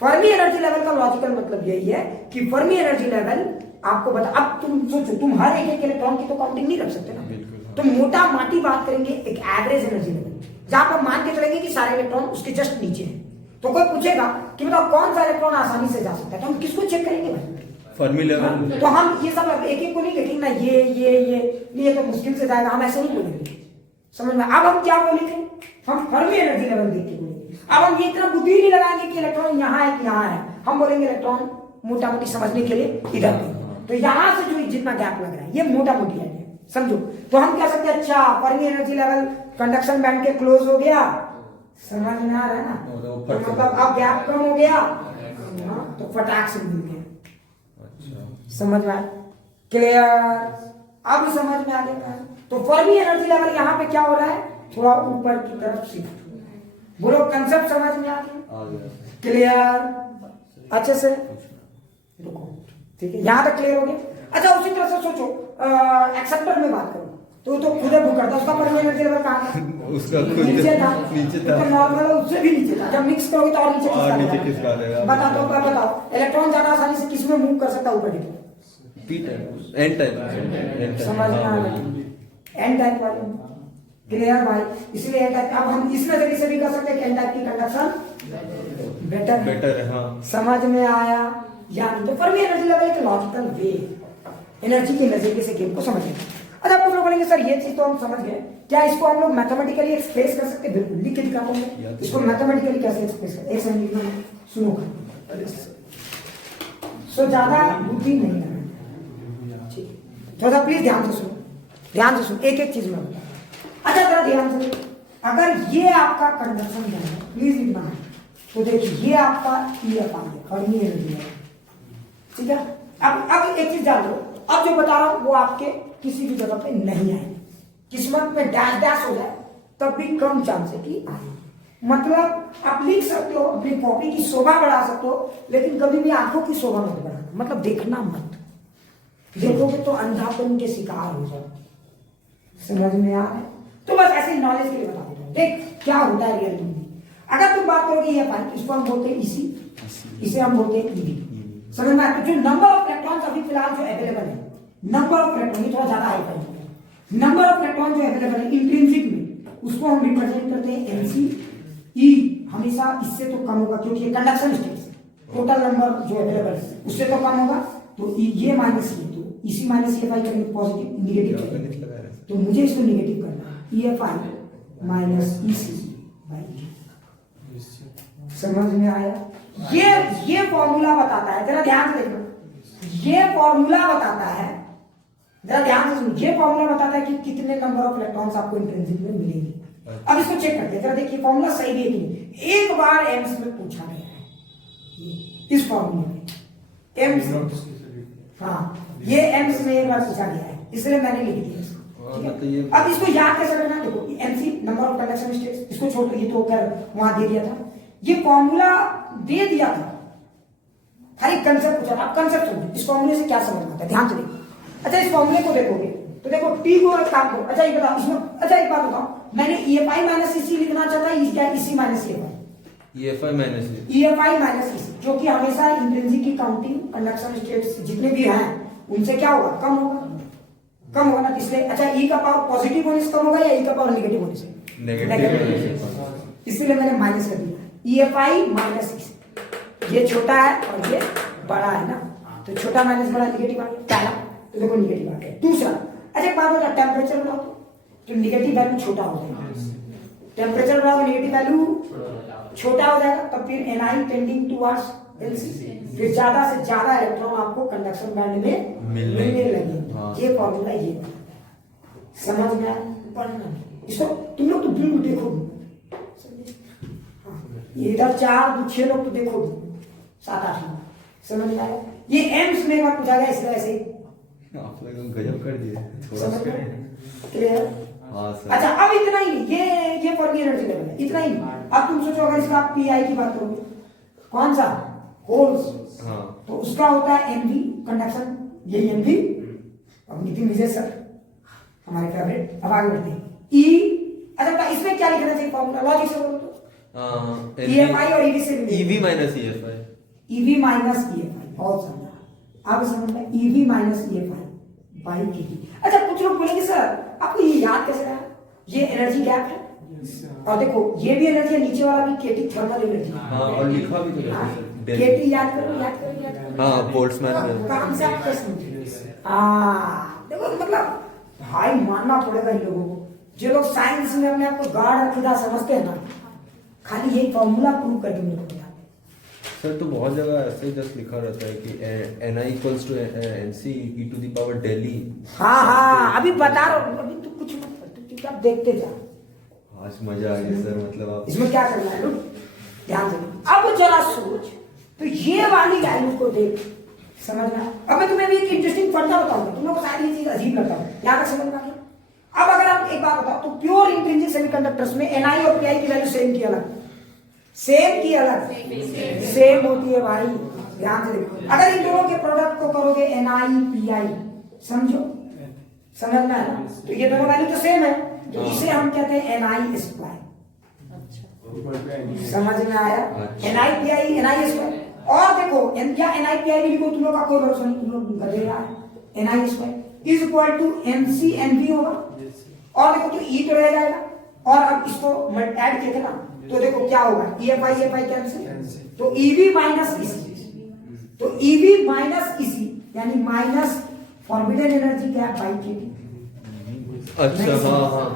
फर्मी एनर्जी लेवल का लॉजिकल मतलब यही है कि फर्मी एनर्जी लेवल आपको बता, अब तुम सोचो, तुम हर एक इलेक्ट्रॉन की तो काउंटिंग नहीं रख सकते ना, तो मोटा माटी बात करेंगे एक एवरेज एनर्जी लेवल, जहां पर मान के चलेंगे कि सारे इलेक्ट्रॉन उसके जस्ट नीचे हैं। तो कोई पूछेगा कि बताओ कौन सा इलेक्ट्रॉन आसानी से जा सकता है, तो हम किसको चेक करेंगे भाई? Fermi level. तो हम ये सब एक एक को नहीं लिखेंगे ना, ये तो मुश्किल से जाएगा, हम ऐसे नहीं बोलेंगे, समझ में? अब हम क्या बोलेंगे? हम फर्मी एनर्जी लेवल देख के बोलेंगे। अब हम ये इतना बुद्धि नहीं लगाएंगे कि इलेक्ट्रॉन यहाँ है कि यहाँ है, हम बोलेंगे इलेक्ट्रॉन मोटा मोटी समझने के लिए इधर है, तो यहाँ से जो जितना गैप लग रहा है ये मोटा मोटी है, समझो। तो हम कह सकते हैं अच्छा Fermi energy level conduction band के क्लोज हो गया, समझ में आ रहा है ना? तो मतलब अब गैप कम हो गया, तो फटाक से मिल गया, समझ में आया? क्लियर? अब समझ में आ गया। तो फर्मी एनर्जी लेवल यहाँ पे क्या हो रहा है? थोड़ा ऊपर की तरफ शिफ्ट। बोलो, कंसेप्ट समझ में आ गया? क्लियर? अच्छे से रुको, ठीक है, यहाँ तक क्लियर हो गया। अच्छा, उसी तरह से सोचो एक्सेप्टर में बात करो तो खुद बुक करता, उसका फर्मी एनर्जी लेवल कहाँ था? उसका नीचे था, नीचे था, नॉर्मल उससे भी नीचे था। जब मिक्स करोगे तो और नीचे किसका आएगा? बताओ इलेक्ट्रॉन ज्यादा आसानी से किस में मूव कर सकता है? ऊपर की तरफ, P टाइप, N टाइप, समझ में आ रहा है? N टाइप वाले, क्लियर भाई? इसलिए N टाइप, अब हम इस नजरिए से भी कर सकते हैं कि N टाइप की कंडक्शन बेटर है। हाँ, समझ में आया? यानी तो फर्मी एनर्जी लेवल एक लॉजिकल वे, एनर्जी के नजरिए से गेम को समझें। अच्छा, आप कुछ लोग बोलेंगे सर ये चीज तो हम समझ गए, क्या इसको हम लोग मैथमेटिकली एक्सप्रेस कर सकते हैं? बिल्कुल, लिख के दिखाता हूं मैं इसको मैथमेटिकली कैसे एक्सप्रेस करते हैं। एक सेकंड लिखना, सुनो, सो ज्यादा बुद्धि नहीं लगाना, ठीक है? थोड़ा सा प्लीज ध्यान से सुनो, ध्यान से सुनो, एक एक चीज में बताओ। अच्छा, जरा ध्यान से, अगर ये आपका कंडक्शन बैंड है, प्लीज लिखना है, तो देखिए ये आपका EFI है, फर्मी एनर्जी लेवल, ठीक है? अब एक चीज जान लो, अब जो बता रहा हूं वो आपके किसी भी जगह पे नहीं आए, किस्मत में डैश डैश हो जाए तब भी कम चांस है कि आए। मतलब आप लिख सकते हो, अपनी कॉपी की शोभा बढ़ा सकते हो, लेकिन कभी भी आंखों की शोभा मत बढ़ाना, मतलब देखना मत, देखोगे तो अंधापन के शिकार हो जाओ। समझ में आ रहा है? तो बस ऐसे नॉलेज के लिए बता देता हूं, देख क्या होता है रियलिटी में। अगर तुम बात करोगे ये पानी, इसको हम बोलते हैं EC, इसे हम बोलते हैं EV, समझ में? तो जो नंबर ऑफ इलेक्ट्रॉन्स अभी फिलहाल जो अवेलेबल है, नंबर ऑफ इलेक्ट्रॉन, ये थोड़ा ज्यादा हाई फाई हो गया, नंबर ऑफ इलेक्ट्रॉन जो अवेलेबल है इंट्रिंसिक में, उसको हम रिप्रेजेंट करते हैं NC, ई हमेशा इससे तो कम होगा क्योंकि ये कंडक्शन स्टेट है, टोटल नंबर जो अवेलेबल है उससे तो कम होगा, तो ये माइनस ये, तो इसी माइनस EFI करेंगे पॉजिटिव निगेटिव, तो मुझे इसको निगेटिव करना है, EFI माइनस EC बाई, समझ में आया? ये फॉर्मूला बताता है, जरा ध्यान से देखना, ये फॉर्मूला बताता है, जरा ध्यान से सुनो, ये फॉर्मूला बताता है कि कितने नंबर ऑफ इलेक्ट्रॉन्स आपको इंट्रिंसिक में मिलेंगे। अब इसको चेक करते हैं, जरा देखिए फॉर्मूला सही है कि नहीं। एक बार एम्स में पूछा गया है, इस फॉर्मूले में एम्स, हाँ ये एम्स में एक बार पूछा गया है, इसलिए मैंने लिख दिया इसको, ठीक है? अब इसको याद कैसे करना है, देखो MC number of conduction states, इसको छोड़ ये तो खैर वहां दे दिया था, ये फॉर्मूला दे दिया था, हर एक कंसेप्ट पूछा था। आप कंसेप्ट समझो, इस फॉर्मूले से क्या समझ आता है, ध्यान से देखो। अच्छा इस फॉर्मूले को देखोगे तो देखो T को एक काम करो, अच्छा ये बताओ इसमें, अच्छा एक बात बताओ, मैंने EFI माइनस EC लिखना चाहता है, EC minus EFI minus EFI minus EC, जो कि हमेशा इंट्रिंसिक की काउंटिंग कंडक्शन स्टेट्स जितने भी हैं उनसे क्या होगा, कम होगा, कम होगा ना, इसलिए अच्छा E का पावर पॉजिटिव होने से कम होगा या E का पावर नेगेटिव होने से नेगेटिव, इसलिए मैंने माइनस कर दिया, EFI माइनस EC, ये छोटा है और ये बड़ा है ना, तो छोटा माइनस बड़ा निगेटिव आ गया पहला, तो देखो निगेटिव आ गया। दूसरा, अच्छा एक बात बता, टेम्परेचर बढ़ाओ तो निगेटिव वैल्यू छोटा हो जाएगा, टेम्परेचर बढ़ाओ नेगेटिव वैल्यू छोटा हो जाएगा, तब फिर Ni टेंडिंग टुवर्ड्स NC, फिर ज्यादा से ज्यादा इलेक्ट्रॉन आपको कंडक्शन बैंड में मिलने लगे। ये फॉर्मूला ये समझ में आया, पढ़ना इसको तुम लोग तो बिल्कुल देखो, इधर 4-6 लोग तो देखो, 7-8 लोग, समझ में आया? ये एम्स में बात पूछा गया, इसलिए ऐसे आप लोग गजब कर दिए थोड़ा क्लियर। हाँ सर। अच्छा अब इतना ही नहीं, ये फर्मी एनर्जी लेवल है, इतना ही नहीं। अब तुम सोचो अगर इसका PI की बात करोगे, कौन सा होल्स, हाँ तो उसका होता है MV कंडक्शन, ये MV, अब नितिन विजय सर हमारे फेवरेट। अब आगे बढ़ते हैं E, अच्छा इसमें क्या लिखना चाहिए फॉर्मूला, लॉजिक से बोलो तो EFI और EV से EV minus EFI, EV minus EFI, बहुत समझा, अब समझ में, EV minus EFI by KT। अच्छा कुछ लोग बोलेंगे सर आपको ये याद कैसे रहा, ये एनर्जी गैप है, और देखो ये भी एनर्जी है, नीचे वाला भी KT थर्मल एनर्जी है, हाँ और लिखा भी तो है KT याद करो, हाँ बोल्ट्जमैन काम से आप कैसे समझे, देखो मतलब भाई मानना पड़ेगा इन लोगों को, जो लोग साइंस में अपने आप को गाढ़ खुदा समझते हैं ना, खाली यही फॉर्मूला प्रूव करके मेरे को सर, तो बहुत जगह ऐसे जस्ट लिखा रहता है कि Ni equals to NC e to the power Delhi. हाँ अभी बता रहा हूँ, अभी तो कुछ मत, तू चुपचाप देखते जा, आज मजा आ गया सर, मतलब आप इसमें क्या करना है, ध्यान से। अब जरा सोच, तो ये वाली वैल्यू को देख, समझना। अब मैं तुम्हें भी एक इंटरेस्टिंग फंडा बताऊंगा, तुम लोग को शायद ये चीज अजीब लगता है, यहाँ तक समझ में आ गया। अब अगर आप एक बात बताओ, तो प्योर इंट्रिंसिक सेमीकंडक्टर्स में Ni और Pi की वैल्यू सेम की अलग, सेम की अलग, सेम होती है भाई, ध्यान से देखो। अगर इन दोनों के प्रोडक्ट को करोगे Ni Pi, समझो, समझ में आया, तो ये दोनों वैल्यू तो सेम है, तो इसे हम कहते हैं Ni स्क्वायर, समझ में आया? Ni Pi Ni स्क्वायर, और देखो या Ni Pi भी लिखो, तुम लोग का कोई भरोसा नहीं, तुम लोग गधे यार, Ni square is equal to MC NV होगा, और देखो तो E तो रह जाएगा, और अब इसको ऐड किया ना, तो देखो क्या होगा, EFI कैंसिल, तो EV माइनस EC, तो EV माइनस EC यानी minus forbidden energy gap by KT। अच्छा हाँ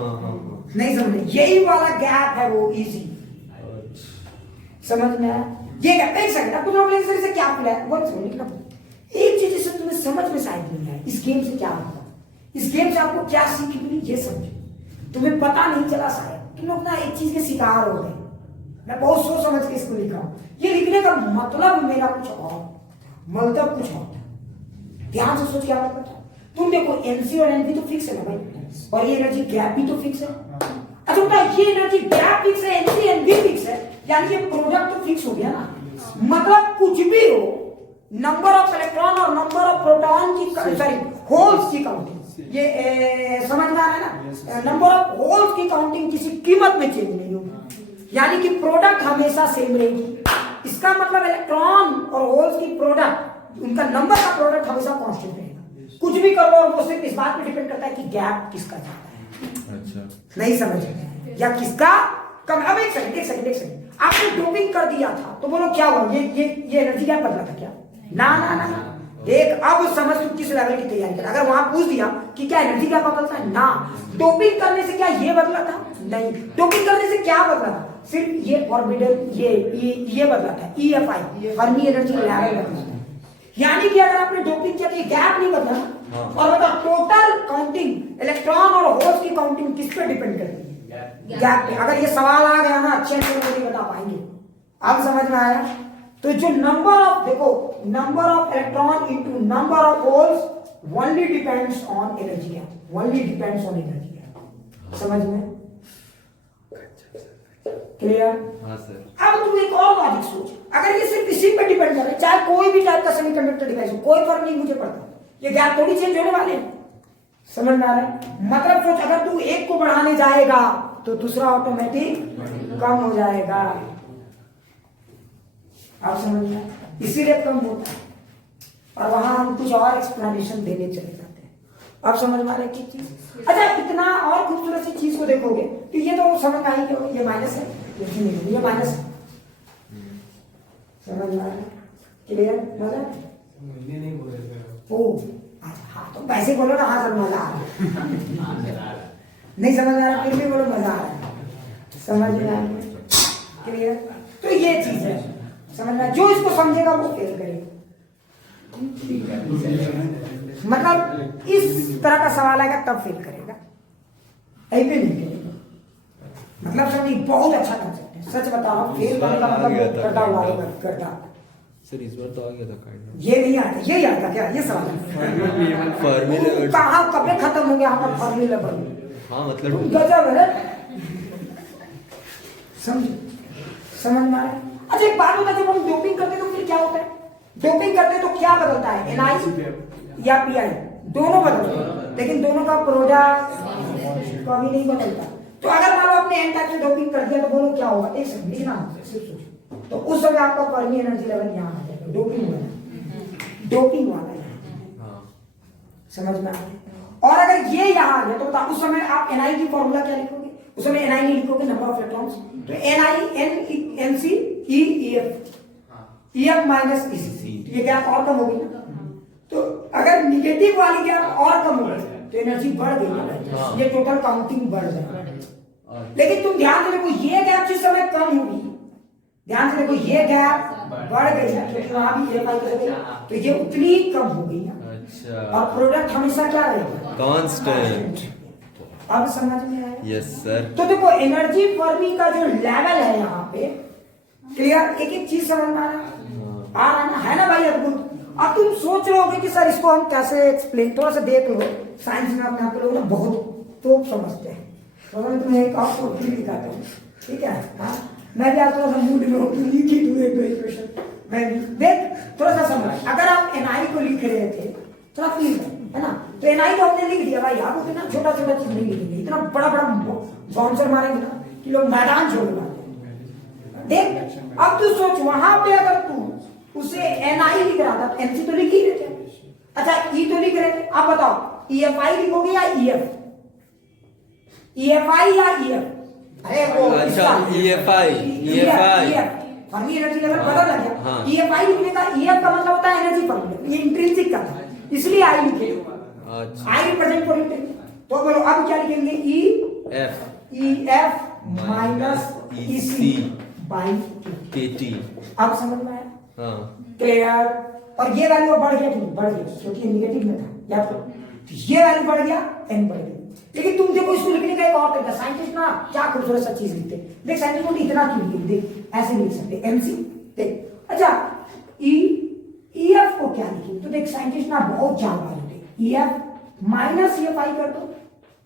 नहीं समझे, यही वाला गैप है वो इजी, समझ में आया? ये गैप, एक सेकंड, अब कुछ लोग से क्या मिला है वो लिखना, एक चीज इससे तुम्हें समझ में शायद नहीं आया, इस गेम से क्या होगा, इस गेम से आपको क्या सीख मिली ये समझो, तुम्हें पता नहीं चला शायद, तुम लोग ना एक चीज के शिकार हो गए। मैं बहुत सोच समझ के इसको लिखा हूं, ये लिखने का मतलब मेरा कुछ और, मतलब कुछ और, ध्यान से सोच, क्या मतलब था? तुम देखो MC और NV तो फिक्स है ना भाई, और ये एनर्जी गैप भी तो फिक्स है। अच्छा बेटा, ये एनर्जी गैप फिक्स है, MC NV फिक्स है, यानी ये प्रोडक्ट तो फिक्स हो गया ना, मतलब कुछ भी हो, नंबर ऑफ इलेक्ट्रॉन और नंबर ऑफ प्रोटॉन की, सॉरी होल्स की काउंटिंग, ये समझ में आ रहा है ना, नंबर ऑफ होल्स की काउंटिंग किसी कीमत में चेंज नहीं होगी, यानी कि प्रोडक्ट हमेशा सेम रहेगी। इसका मतलब इलेक्ट्रॉन और होल्स की प्रोडक्ट, उनका नंबर का प्रोडक्ट हमेशा कांस्टेंट रहेगा, कुछ भी करो, और वो सिर्फ इस बात पे डिपेंड करता है कि गैप किसका ज्यादा है। अच्छा, नहीं समझ में, या किसका कम। अब एक सेकंड आपने डोपिंग कर दिया था तो बोलो क्या हुआ, ये एनर्जी गैप बदला था क्या? ना। देख अब समझ तू किस लेवल की तैयारी कर। अगर वहां पूछ दिया कि क्या एनर्जी गैप बदलता है, ना। डोपिंग करने से क्या ये बदला था? नहीं। डोपिंग करने से क्या बदला था? सिर्फ ये फॉर्बिडन ये बदला था, EFI फर्मी एनर्जी लेवल बदला था। यानी कि अगर आपने डोपिंग किया तो ये गैप नहीं बदला ना। और बता टोटल काउंटिंग इलेक्ट्रॉन और होल्स की काउंटिंग किस पे डिपेंड करती है? गैप पे। अगर ये सवाल आ गया ना अच्छे से नहीं बता पाएंगे। अब समझ में आया? तो जो नंबर ऑफ देखो number of electron into number of holes only depends on energy gap, only depends on energy gap. समझ में क्लियर? हाँ सर। अब तू एक और लॉजिक सोच, अगर ये सिर्फ इसी पे डिपेंड करे, चाहे कोई भी टाइप का सेमीकंडक्टर डिवाइस हो, कोई फर्क नहीं मुझे पड़ता, ये गैप थोड़ी चेंज होने वाले हैं। समझ में आ रहा है? मतलब सोच अगर तू एक को बढ़ाने जाएगा तो दूसरा ऑटोमेटिक कम हो जाएगा। आप समझ में? इसीलिए कम होता है और वहां हम कुछ और एक्सप्लेनेशन देने चले जाते हैं। आप समझ में आ रहा है कि चीज? अच्छा इतना और खूबसूरत सी चीज को देखोगे तो ये तो समझ आई कि ये माइनस है, ये माइनस है। समझ में आ रहा है? क्लियर? मजा ये नहीं बोल रहे थे। ओ हाँ तो पैसे बोलो ना, हाँ सर मजा आ रहा है। नहीं समझ में आ रहा फिर भी बोलो मजा आ रहा है। समझ में आ रहा है? क्लियर? तो ये चीज है, समझ में? जो इसको समझेगा वो फेल करेगा। मतलब इस तरह का सवाल आएगा तब फेल करेगा, ऐसे नहीं करेगा। मतलब समझिए बहुत अच्छा कंसेप्ट है, सच बता रहा हूँ। फेल करने का मतलब गड्ढा हुआ होगा, गड्ढा। सर इस बार तो आ गया था काइंड ये नहीं आता, ये आता क्या? ये सवाल है फर्मी लेवल। कहाँ कब खत्म हो गया हमारा फर्मी लेवल? हाँ मतलब गजब है। समझ में आ रहा है? अच्छा एक बात होता है, जब हम डोपिंग करते हैं तो फिर क्या होता है? डोपिंग करते हैं तो क्या बदलता है? NI या PI दोनों बदलते हैं, लेकिन दोनों का प्रोडक्ट कभी नहीं बदलता। तो अगर मान लो आपने एन टाइप से डोपिंग कर दिया तो बोलो क्या होगा? एक सेकंड लिखना, सिर्फ सोचो। तो उस समय आपका फर्मी एनर्जी लेवल यहाँ आ जाएगा, डोपिंग वाला है। समझ में आ गया? और अगर ये यहाँ आ गया तो उस समय आप NI की फॉर्मूला क्या लिखोगे? उस समय NI नहीं लिखोगे, नंबर ऑफ इलेक्ट्रॉन्स। तो NI NC EF minus EC, ये गैप और कम होगी ना। तो अगर निगेटिव वाली गैप और कम होगी तो एनर्जी बढ़ गई ना, ये टोटल काउंटिंग बढ़ जाएगा। लेकिन तुम ध्यान से देखो ये गैप जिस समय कम होगी, ध्यान से देखो ये गैप बढ़ गई है क्योंकि वहां भी EFI कर गई, तो ये उतनी कम हो गई ना। अच्छा। और प्रोडक्ट हमेशा क्या रहेगा? कांस्टेंट। अब समझ में आया? Yes sir. तो देखो एनर्जी फर्मी का जो लेवल है यहाँ पे, क्लियर? एक एक चीज समझ में आ रहा है ना? है ना भाई अद्भुत? अब तुम सोच रहे होगे कि सर इसको हम कैसे एक्सप्लेन, थोड़ा सा देख लो। साइंस में अपने आप लोग ना बहुत तो समझते हैं, तो मैं तुम्हें एक और फिर दिखाता हूँ, ठीक है? हाँ मैं भी आज थोड़ा सा मूड में हूँ, लिख ही दूँ एक दो इक्वेशन। मैं देख थोड़ा सा समझ, अगर आप NI को लिख रहे थे थोड़ा फील है ना, तो NI तो हमने लिख दिया भाई। आप उतना छोटा छोटा चीज नहीं लिखेंगे, इतना बड़ा बड़ा बाउंसर मारेंगे ना कि लोग मैदान छोड़ने वाले। देख अब तू सोच, वहां पे अगर तू उसे NI लिख रहा था तो NC तो लिख ही रहे थे। अच्छा E तो लिख रहे थे, आप बताओ EFI लिखोगे या EF? EFI या EF? अरे वो अच्छा EFI फर्मी एनर्जी लेवल बदल गया। हाँ। EFI लिखने का EF का मतलब होता है एनर्जी फर्मी, ये इंट्रिंसिक का था, इसलिए I लिखे। अच्छा। I represent for intrinsic. तो बोलो अब क्या लिखेंगे? EF minus EC by KT। अब समझ में आया? हाँ। क्लियर? और ये वैल्यू बढ़ गया कि नहीं? बढ़ गया क्योंकि नेगेटिव में था, याद करो। तो ये वैल्यू बढ़ गया, n बढ़ गया। लेकिन तुम देखो इसको लिखने का एक और तरीका, साइंटिस्ट ना क्या खूबसूरत सा चीज लिखते हैं। देख साइंटिस्ट को इतना क्यों लिखते, देख ऐसे लिख सकते MC। देख अच्छा EF को क्या लिखेंगे? तो देख साइंटिस्ट ना बहुत जानकार होते हैं। EF माइनस EFI कर दो,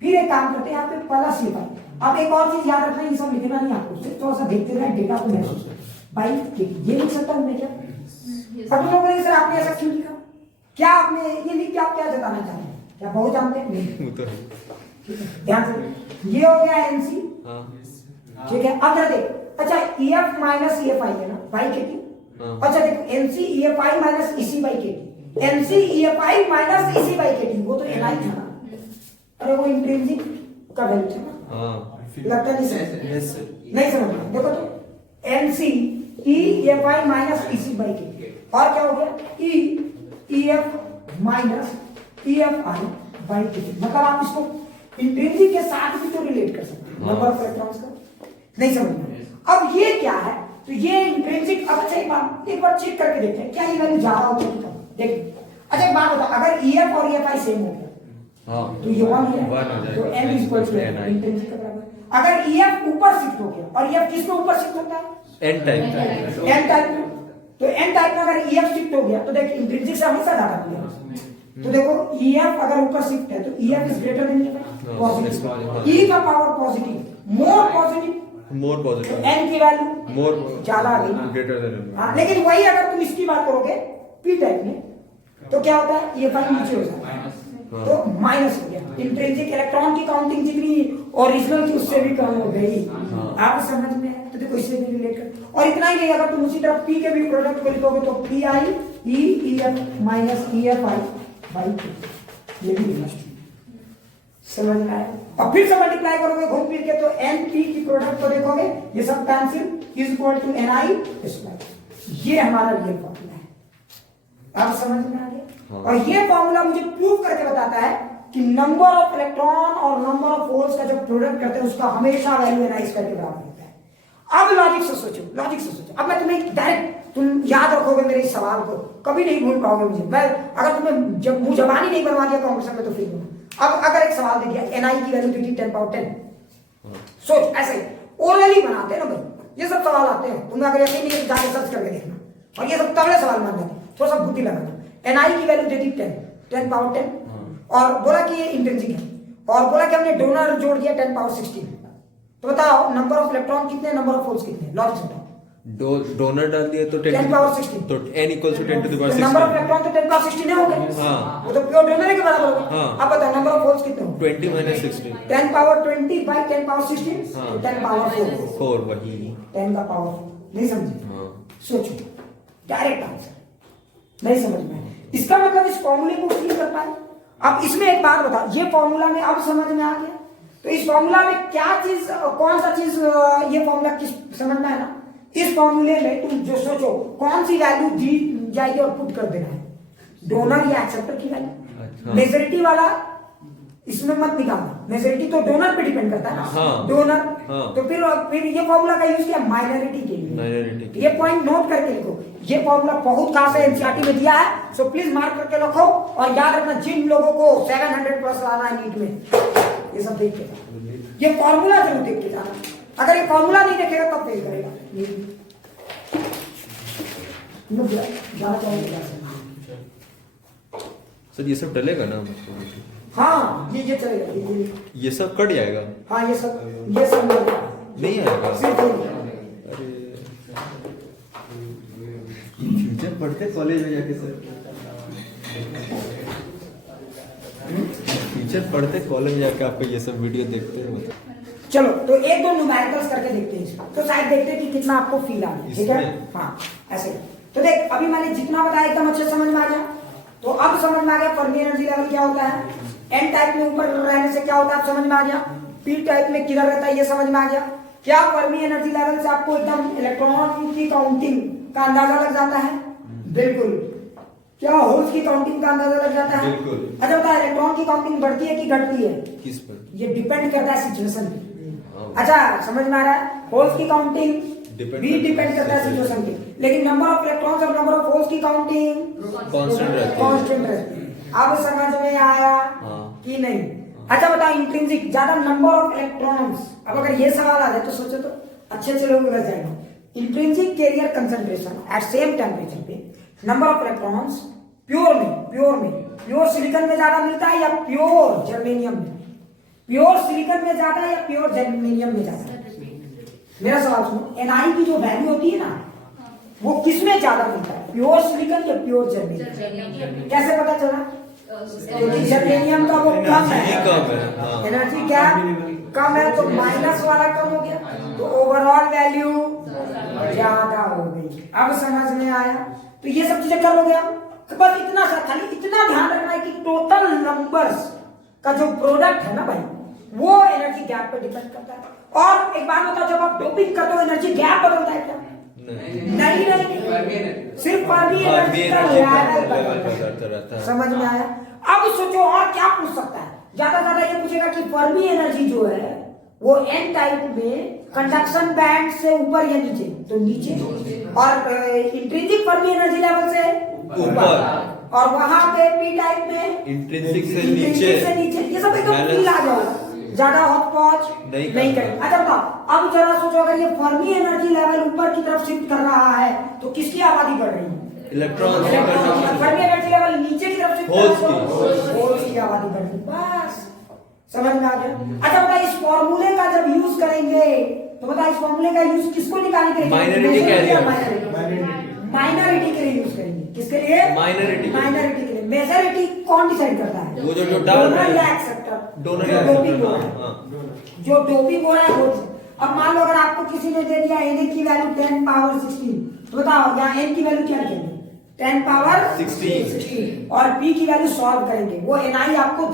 फिर एक काम करते हैं यहाँ पे प्लस EFI। अब एक और चीज याद रखना, ये सब लिखना नहीं आपको, सिर्फ थोड़ा सा देखते रहे, डेटा को महसूस करें भाई। ये लिख सकता हूं मैं क्या? अब तुम लोगों ने सर आपने ऐसा क्यों लिखा? क्या आपने ये लिख के आप क्या जताना चाहते हैं? क्या बहुत जानते हैं? नहीं। ध्यान से, ये हो गया NC, ठीक है? अब जरा देख, अच्छा EF माइनस EFI है ना बाई KT। अच्छा देखो NC EFI minus EC by KT, NC EFI minus EC by KT, वो तो NI था ना। अरे वो इंट्रिंसिक का वैल्यू था ना, लगता नहीं सर, Yes, sir. नहीं समझ में। देखो तो NC EFI minus EC by के, और क्या हो गया EF माइनस EFI बाई के। मतलब आप इसको इंट्रिंसिक के साथ भी तो रिलेट कर सकते हैं नंबर ऑफ इलेक्ट्रॉन्स का। नहीं समझ में। अब ये क्या है, तो ये इंट्रिंसिक। अब अच्छा एक बार चेक करके देखते हैं क्या ये वैल्यू ज्यादा होती है कि कम। देखिए अच्छा एक बात बताओ, अगर EF और EFI सेम हो गया हाँ तो ये 1 हो One हो गया, जाएगा। तो N equal to NI। Intrinsic का बराबर। अगर EF ऊपर शिफ्ट हो गया, और EF किस में ऊपर शिफ्ट होता है N टाइप N टाइप में, तो N टाइप में अगर EF शिफ्ट हो गया तो देखिए इंट्रिंसिक से हमेशा ज्यादा मिलेगा। तो देखो EF अगर ऊपर शिफ्ट है तो EF is greater than EF positive, E का power positive, more positive, more positive, N की वैल्यू मोर ज्यादा आ गई। ग्रेटर देन हाँ, लेकिन वही अगर तुम इसकी बात करोगे P टाइप में तो क्या होता है, EFI नीचे हो जाता है, तो माइनस हो गया। इंट्रिंसिक इलेक्ट्रॉन की काउंटिंग जितनी ओरिजिनल थी उससे भी कम हो गई। आप समझ में है? तो देखो इससे भी रिलेट कर। और इतना ही नहीं, अगर तुम उसी तरह P के भी प्रोडक्ट को लिखोगे तो PI EF minus EFI by K, ये भी लिखना समझ में आया। और फिर से मल्टीप्लाई करोगे घूम फिर के तो NP की प्रोडक्ट को देखोगे, ये सब cancel is equal to NI square. ये हमारा रियल फॉर्मूला है। आप समझ में आ गया। और ये फॉर्मूला मुझे प्रूव करके बताता है कि नंबर ऑफ इलेक्ट्रॉन और नंबर ऑफ होल्स का जब प्रोडक्ट करते हैं उसका हमेशा वैल्यू NI स्क्वायर के बराबर होता है। अब लॉजिक से सोचो। अब मैं तुम्हें डायरेक्ट, तुम याद रखोगे मेरे इस सवाल को, कभी नहीं भूल पाओगे मुझे। मैं अगर तुम्हें जब मुंह जबानी नहीं बनवा दिया कॉम्पिटिशन में तो फिर अब अगर एक सवाल दे दिया NI की वैल्यू दी थी 10 पावर 10, सोच ऐसे ओरली बनाते हैं ना भाई, ये सब सवाल आते हैं। तुम्हें अगर ऐसे नहीं है तो जाके सर्च करके देखना, और ये सब तगड़े सवाल मान जाते, थोड़ा सा बुद्धि लगाना। NI की वैल्यू देती 10 पावर 10, और बोला कि ये इंट्रिंसिक है, और बोला कि हमने डोनर जोड़ दिया 10 पावर 16। तो बताओ नंबर ऑफ इलेक्ट्रॉन कितने, नंबर ऑफ होल्स कितने, लॉजिक से बताओ। डोनर डाल दिया तो 10 पावर 16, तो n equals to 10 to the power number of 16, electron तो 10 पावर 16 हो गए। हाँ वो तो प्योर डोनर के बराबर हो गए। हाँ। अब बताओ नंबर ऑफ होल्स कितने होंगे, 20 माइनस 16, 10 पावर 20 बाई 10 पावर 16, हाँ। 10 पावर 4, 4 वही 10 का पावर 4। नहीं समझे? हाँ सोचो, डायरेक्ट आंसर। नहीं समझ में? इसका मतलब इस फॉर्मूले को फील कर पाए। अब इसमें एक बात बताओ, ये फॉर्मूला में अब समझ में आ गया, तो इस फॉर्मूला में क्या चीज, कौन सा चीज, ये फॉर्मूला किस समझ में है ना। इस फॉर्मूले में तुम जो सोचो कौन सी वैल्यू दी जाएगी और पुट कर देना है, डोनर या एक्सेप्टर की वैल्यू। अच्छा। मेजॉरिटी वाला इसमें मत निकालना, मेजॉरिटी तो डोनर पे डिपेंड करता है ना। हाँ। डोनर, हाँ। तो फिर ये फॉर्मूला का यूज किया माइनॉरिटी के लिए। माइनॉरिटी के ये पॉइंट नोट करके लिखो, ये फॉर्मूला बहुत खास है, एनसीईआरटी में दिया है, सो प्लीज मार्क करके रखो। और याद रखना जिन लोगों को 700 प्लस लाना है नीट में, ये सब देख के ये फॉर्मूला जरूर देख के जाना। अगर ये फॉर्मूला नहीं देखेगा तब फेल करेगा। सर ये सब डलेगा ना, हाँ ये चलेगा, ये सब कट जाएगा, हाँ ये सब नहीं आएगा। सिर्फ ये। अरे फ्यूचर पढ़ते कॉलेज में जाके सर, फ्यूचर पढ़ते कॉलेज में जाके आपको ये सब वीडियो देखते हैं। चलो तो एक दो न्यूमेरिकल्स करके देखते हैं इसको, तो शायद देखते हैं कि कितना आपको फील आ रहा है। ठीक है, हाँ ऐसे। तो देख अभी मैंने जितना बताया एकदम अच्छे समझ में आ गया। तो अब समझ में आ गया फर्मी एनर्जी लेवल क्या होता है, एन टाइप में ऊपर रहने से क्या होता है, आप समझ में आ गया। पी टाइप में किधर रहता है ये समझ में आ गया। क्या फर्मी एनर्जी लेवल से आपको एकदम इलेक्ट्रॉन की काउंटिंग का अंदाजा लग जाता है? बिल्कुल। क्या होल्स की काउंटिंग का अंदाजा लग जाता है? बिल्कुल। अच्छा बता, इलेक्ट्रॉन की काउंटिंग बढ़ती है कि घटती है? किस पर? ये डिपेंड करता है सिचुएशन पे। अच्छा समझ में आ रहा है, होल्स की काउंटिंग भी डिपेंड करता है सिचुएशन पे, लेकिन नंबर ऑफ इलेक्ट्रॉन्स और नंबर ऑफ होल्स की काउंटिंग कांस्टेंट रहती है। अब समझ में आया कि नहीं? अच्छा बताओ, इंट्रिंसिक ज्यादा नंबर ऑफ इलेक्ट्रॉन्स, अब अगर ये सवाल आ जाए तो सोचो तो अच्छे से लोग उलझ जाएगा। Intrinsic carrier concentration at same temperature पे number of electrons pure silicon में ज्यादा मिलता है या प्योर जर्मेनियम में? प्योर सिलिकॉन में ज्यादा या प्योर जर्मेनियम में ज्यादा? मेरा सवाल सुनो, एनआई की जो वैल्यू होती है ना वो किस में ज्यादा मिलता है, प्योर सिलिकॉन या प्योर जर्मेनियम? कैसे पता चला? क्योंकि जर्मेनियम का वो कम है, एनर्जी क्या कम है, तो माइनस वाला कम हो गया, तो ओवरऑल वैल्यू ज्यादा हो गई। अब समझ में आया? तो ये सब चीजें कर लोगे आप, तो बस इतना सा, खाली इतना ध्यान रखना है कि टोटल नंबर्स का जो प्रोडक्ट है ना भाई, वो एनर्जी गैप पे डिपेंड करता है। और एक बात बताओ, जब आप डोपिंग करते हो एनर्जी गैप बदलता है क्या? नहीं, सिर्फ फर्मी एनर्जी का लेवल बदलता रहता है। समझ में आया? अब सोचो और क्या पूछ सकता है, ज्यादा ये पूछेगा कि फर्मी एनर्जी जो है वो एन टाइप में कंडक्शन बैंड से ऊपर या नीचे, तो नीचे, और इंट्रिंसिक फर्मी एनर्जी लेवल से ऊपर, और वहां पे पी टाइप में इंट्रिंसिक से नीचे। ये सब एकदम फील आ जाएगा, ज्यादा हॉट पॉच नहीं करेंगे। अच्छा बताओ, अब जरा सोचो, अगर ये फर्मी एनर्जी लेवल ऊपर की तरफ शिफ्ट कर रहा है तो किसकी आबादी बढ़ रही है? इलेक्ट्रॉन। फर्मी एनर्जी लेवल नीचे की तरफ शिफ्ट कर रहा है, होल्स की आबादी बढ़ रही है। बस समझ में आ गया? अच्छा बता, इस फॉर्मूले का जब यूज करेंगे तो बता, इस फॉर्मूले का यूज किसको निकालने के लिए? माइनॉरिटी के लिए यूज करेंगे। किसके लिए? माइनॉरिटी के लिए। मेजॉरिटी कौन डिसाइड करता है? वो जो डाल रहा है, एक्सेप्टर, डोनर जो डोपिंग हो रहा है, जो डोपिंग हो रहा है वो। अब मान लो अगर आपको किसी ने दे दिया Na की वैल्यू 10 पावर 16, तो बताओ यहाँ N की वैल्यू क्या लिखेंगे? 10 पावर 16, और P की वैल्यू सॉल्व करेंगे, वो Ni आपको